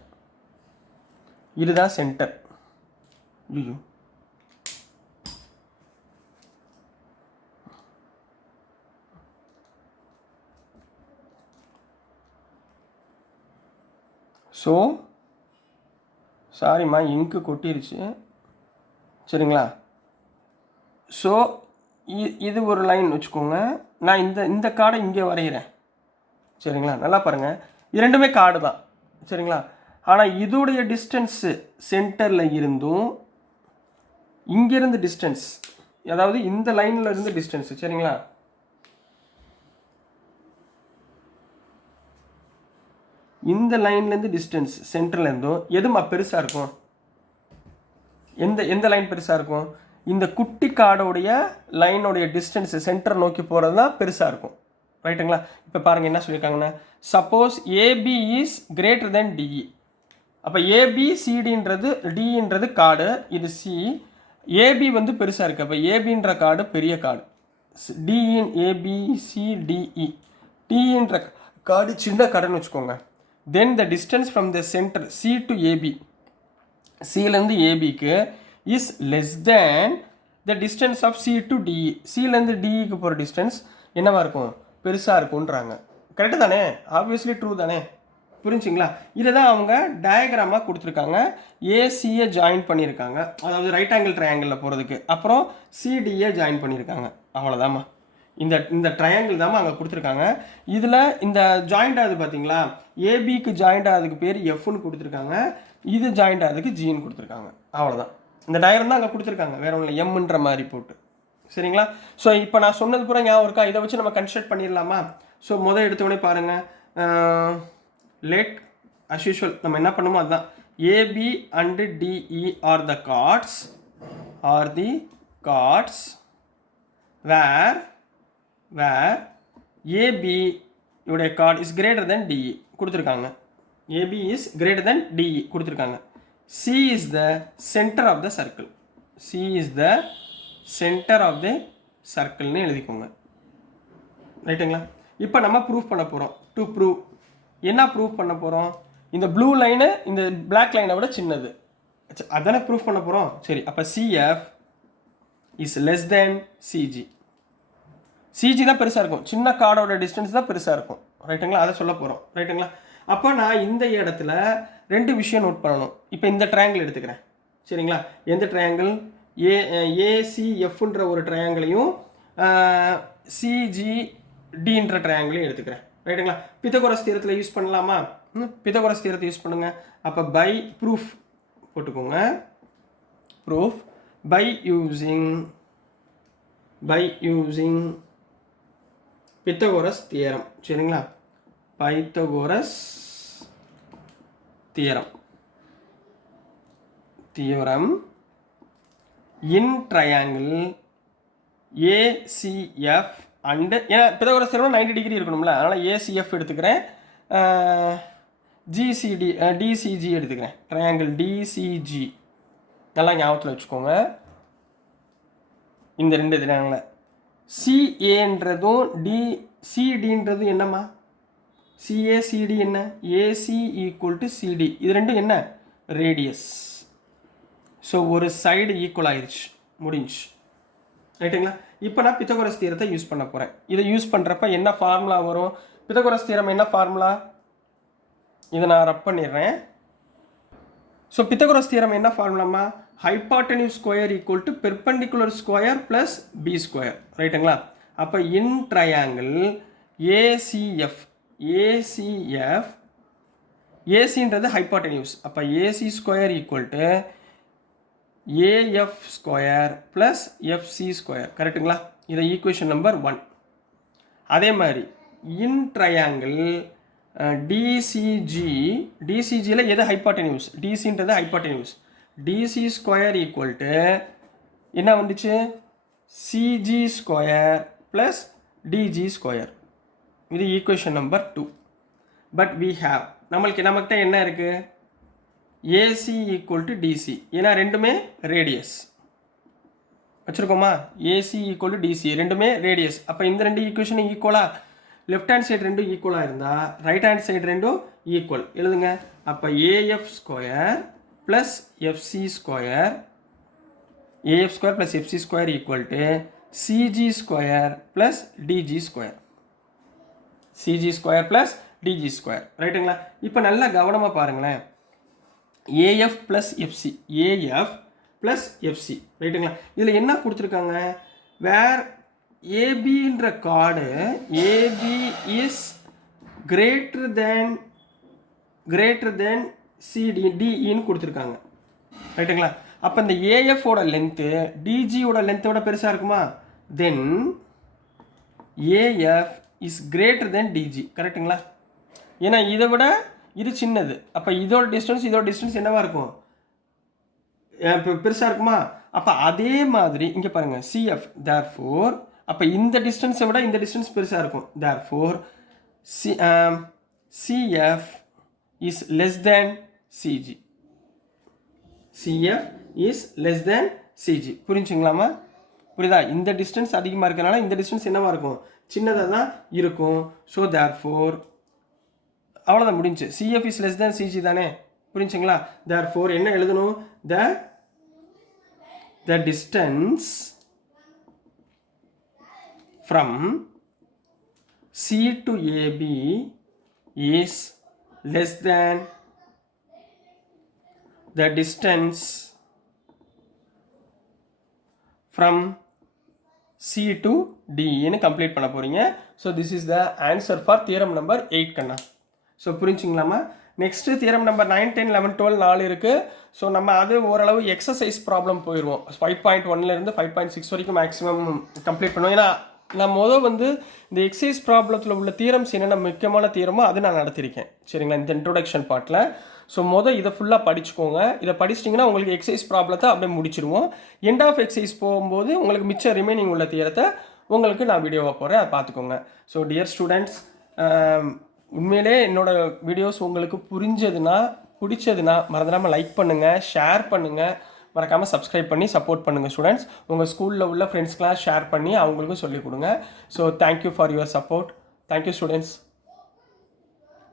இதுதான் சென்டர். ஐயோ, ஸோ சாரிம்மா, இங்கு கொட்டிருச்சு. சரிங்களா? ஸோ இது ஒரு லைன் வச்சுக்கோங்க. நான் இந்த கார்டை இங்கே வரைகிறேன். சரிங்களா? நல்லா பாருங்கள். இது ரெண்டுமே கார்டு தான். சரிங்களா? ஆனால் இதோடைய டிஸ்டன்ஸு சென்டரில் இருந்தும் இங்கேருந்து டிஸ்டன்ஸ், அதாவது இந்த லைனில் இருந்து டிஸ்டன்ஸு. சரிங்களா? இந்த லைன்லேருந்து டிஸ்டன்ஸ் சென்டர்லேருந்தும் எதுமா பெருசாக இருக்கும்? எந்த லைன் பெருசாக இருக்கும்? இந்த குட்டி கார்டோடைய லைனோடைய டிஸ்டன்ஸு சென்டர் நோக்கி போகிறது தான் பெருசாக இருக்கும். ரைட்டுங்களா? இப்போ பாருங்கள் என்ன சொல்லியிருக்காங்கன்னா, suppose AB is greater than DE. அப்போ ஏபிசிடின்றது டின்றது கார்டு, இது சி. ஏபி பெருசாக இருக்குது. அப்போ ஏபின்ற கார்டு பெரிய கார்டு, டிஇன் ஏபிசிடிஇ. டின்ற கார்டு சின்ன கார்டுன்னு வச்சுக்கோங்க. Then the distance from the centre C to AB, சிலேருந்து ஏபிக்கு is less than the distance of C to DE. சிலேருந்து டிஇக்கு போகிற டிஸ்டன்ஸ் என்னவா இருக்கும்? பெருசாக இருக்கும்ன்றாங்க. கரெக்டு தானே? ஆப்வியஸ்லி ட்ரூ தானே? புரிஞ்சுங்களா? இதை தான் அவங்க டயக்ராமாக கொடுத்துருக்காங்க. ஏசியை ஜாயின் பண்ணியிருக்காங்க, அதாவது ரைட் ஆங்கிள் ட்ரையாங்கிளில் போகிறதுக்கு. அப்புறம் சிடியை ஜாயின் பண்ணியிருக்காங்க. அவ்வளோதாம்மா. இந்த ட்ரையாங்கிள் தாம்மா அங்கே கொடுத்துருக்காங்க. இதில் இந்த ஜாயிண்ட் ஆகுது பார்த்தீங்களா? ஏபிக்கு ஜாயிண்ட் ஆகுதுக்கு பேர் எஃப்னு கொடுத்துருக்காங்க. இது ஜாயிண்ட் ஆகுதுக்கு ஜின்னு கொடுத்துருக்காங்க. அவ்வளோதான். இந்த டயக்ராம் தான் அங்கே கொடுத்துருக்காங்க, வேற ஒன்றும் இல்லை, எம்ன்ற மாதிரி போட்டு. சரிங்களா? ஸோ இப்போ நான் சொன்னது பூரா ஞாபகம் இருக்கா? இதை வச்சு நம்ம கன்ஸ்ட்ரக்ட் பண்ணிடலாமா? ஸோ எடுத்தோடனே பாருங்கள். லெட் அஸ் யூஷுவல் நம்ம என்ன பண்ணுமோ அதுதான். AB and DE are the chords where AB உடைய chord is greater than DE கொடுத்துருக்காங்க. AB is greater than DE கொடுத்துருக்காங்க. C is the centre of the circle. C is the centre of the சர்க்கிள்னு எழுதிக்கோங்க. ரைட்டுங்களா? இப்போ நம்ம proof பண்ண போகிறோம். டு ப்ரூவ் என்ன ப்ரூஃப் பண்ண போகிறோம்? இந்த ப்ளூ லைனு இந்த பிளாக் லைனை விட சின்னது, அதானே ப்ரூஃப் பண்ண போகிறோம். சரி, அப்போ CF is less than CG. CG தான் பெருசாக இருக்கும், சின்ன கார்டோட டிஸ்டன்ஸ் தான் பெருசாக இருக்கும். ரைட்டுங்களா? அதை சொல்ல போகிறோம். ரைட்டுங்களா? அப்போ நான் இந்த இடத்துல 2 விஷயம் நோட் பண்ணணும். இப்போ இந்த ட்ரையாங்கிள் எடுத்துக்கிறேன். சரிங்களா? எந்த ட்ரையாங்கிள்? ஏசிஎஃப்ன்ற ஒரு ட்ரையாங்கிளையும் சிஜிடின்ற ட்ரையாங்கிளையும் எடுத்துக்கிறேன். ரைட்டுங்களா? பித்தகோரஸ் தியரத்தில் யூஸ் பண்ணலாமா? பித்தகோரஸ் தியரத்தை யூஸ் பண்ணுங்க. அப்போ பை ப்ரூஃப் போட்டுக்கோங்க. Proof by using Pythagoras theorem. சரிங்களா? Pythagoras theorem in triangle ACF and, ஏன்னா பித்தகோரஸ் தியரம் 90 டிகிரி இருக்கணும்ல, அதனால் ஏசிஎஃப் எடுத்துக்கிறேன். டிசிஜி எடுத்துக்கிறேன். ட்ரையாங்கிள் டிசிஜி நல்லா ஞாபகத்தில் வச்சுக்கோங்க. இந்த 2 ட்ரையாங்கிள் சிஏன்றதும் சிடின்றதும் என்னம்மா? சிஏசிடி என்ன? AC equal to CD. இது ரெண்டும் என்ன? ரேடியஸ். ஸோ ஒரு சைடு ஈக்குவல் ஆயிடுச்சு, முடிஞ்சு. ரைட்டுங்களா? இப்போ நான் பித்தகோரஸ் தியரத்தை யூஸ் பண்ண போகிறேன். இதை யூஸ் பண்ணுறப்ப என்ன ஃபார்முலா வரும்? பித்தகோரஸ் தியரம் என்ன ஃபார்முலா? இதை நான் ரப் பண்ணிடுறேன். ஸோ பித்தகோரஸ் தியரம் என்ன ஃபார்முலாமா? Hypotenuse square equal to perpendicular square plus B square. ரைட்டுங்களா? அப்போ இன் ட்ரையாங்கிள் ஏசிஎஃப் ஏசின்றது ஹைபாட்டனியூஸ். அப்போ AC square equal to AF square plus FC square. கரெக்டுங்களா? இதை ஈக்குவேஷன் நம்பர் 1. அதே மாதிரி இன் ட்ரையாங்கிள் டிசிஜியில் எது ஹைபாட்டனியூஸ்? டிசின்றது hypotenuse. DC square equal to என்ன வந்துச்சு? CG square plus DG square. இது equation number 2. But we have நம்மகிட்ட என்ன இருக்குது? AC equal to DC. ஏன்னா ரெண்டுமே ரேடியஸ் வச்சுருக்கோமா? ஏசி ஈக்குவல் டு டிசி ரெண்டுமே ரேடியஸ். அப்போ இந்த ரெண்டு ஈக்குவேஷனும் ஈக்குவலாக, லெஃப்ட் ஹேண்ட் சைடு ரெண்டும் ஈக்குவலாக இருந்தால் ரைட் ஹேண்ட் சைடு ரெண்டும் ஈக்குவல் எழுதுங்க. அப்போ AF square plus FC square plus FC square equal to CG square plus DG square. CG square plus DG square. ரைட்டுங்களா? இப்போ நல்லா கவனமாக பாருங்களேன். ஏஎஃப் ப்ளஸ் எஃப்சி ரைட்டுங்களா? இதில் என்ன கொடுத்துருக்காங்க? வேர் ஏபின்ற chord AB is greater than CD டிஇன்னு கொடுத்துருக்காங்க. ரைட்டுங்களா? அப்போ இந்த ஏஎஃபோட லென்த்து டிஜியோட லென்த்தோட பெருசாக இருக்குமா? தென் ஏஎஃப் இஸ் கிரேட்டர் தேன் டிஜி. கரெக்டுங்களா? ஏன்னா இதை விட இது சின்னது. அப்போ இதோட டிஸ்டன்ஸ் என்னவா இருக்கும்? இப்போ பெருசாக இருக்குமா? அப்போ அதே மாதிரி இங்கே பாருங்கள் சிஎஃப் தேர்ஃபோர். அப்போ இந்த டிஸ்டன்ஸை விட இந்த டிஸ்டன்ஸ் பெருசாக இருக்கும். Therefore CF is less than CG. CF is less than CG. புரிஞ்சுங்களாமா? புரியுதா? இந்த டிஸ்டன்ஸ் அதிகமாக இருக்கிறனால இந்த டிஸ்டன்ஸ் என்னவா இருக்கும்? சின்னதாக தான் இருக்கும். ஸோ தேர்ஃபோர் அவ்வளோதான், முடிஞ்சு. CF is less than CG தானே? புரிஞ்சுங்களா? தேர்ஃபோர் என்ன எழுதணும்? The distance from C to AB is less than the distance from C to டின்னு கம்ப்ளீட் பண்ண போகிறீங்க. So this is the answer for theorem number 8 கண்ணா. ஸோ புரிஞ்சுங்களாமா? நெக்ஸ்ட்டு தியரம் நம்பர் 9, 10, 11, 12 4 இருக்குது. ஸோ நம்ம அது ஓரளவு எக்ஸசைஸ் ப்ராப்ளம் போயிடுவோம். 5.1 5.6 வரைக்கும் மேக்ஸிமம் கம்ப்ளீட் பண்ணுவோம். ஏன்னா நான் வந்து இந்த எக்ஸசைஸ் ப்ராப்ளத்தில் உள்ள தியரம்ஸ் என்னென்ன முக்கியமான தியரமோ அது நான் நடத்திருக்கேன். சரிங்களா? இந்த இன்ட்ரோடக்ஷன் பார்ட்டில். ஸோ இதை ஃபுல்லாக படிச்சுக்கோங்க. இதை படிச்சிட்டிங்கன்னா உங்களுக்கு எக்ஸசைஸ் ப்ராப்ளத்தை அப்படியே முடிச்சிடுவோம். எண்ட் ஆஃப் எக்ஸசைஸ் போகும்போது உங்களுக்கு மிச்சம் ரிமைனிங் உள்ள தியரத்தை உங்களுக்கு நான் வீடியோவாக போகிறேன், அதை பார்த்துக்கோங்க. ஸோ டியர் ஸ்டூடெண்ட்ஸ், உண்மையிலே என்னோடய வீடியோஸ் உங்களுக்கு பிடிச்சதுன்னா மறந்துடாமல் லைக் பண்ணுங்கள், ஷேர் பண்ணுங்கள், மறக்காமல் சப்ஸ்கிரைப் பண்ணி சப்போர்ட் பண்ணுங்கள் ஸ்டூடெண்ட்ஸ். உங்கள் ஸ்கூலில் உள்ள ஃப்ரெண்ட்ஸ்க்கெலாம் ஷேர் பண்ணி அவங்களுக்கும் சொல்லிக் கொடுங்க. So thank you for your support. Thank you students.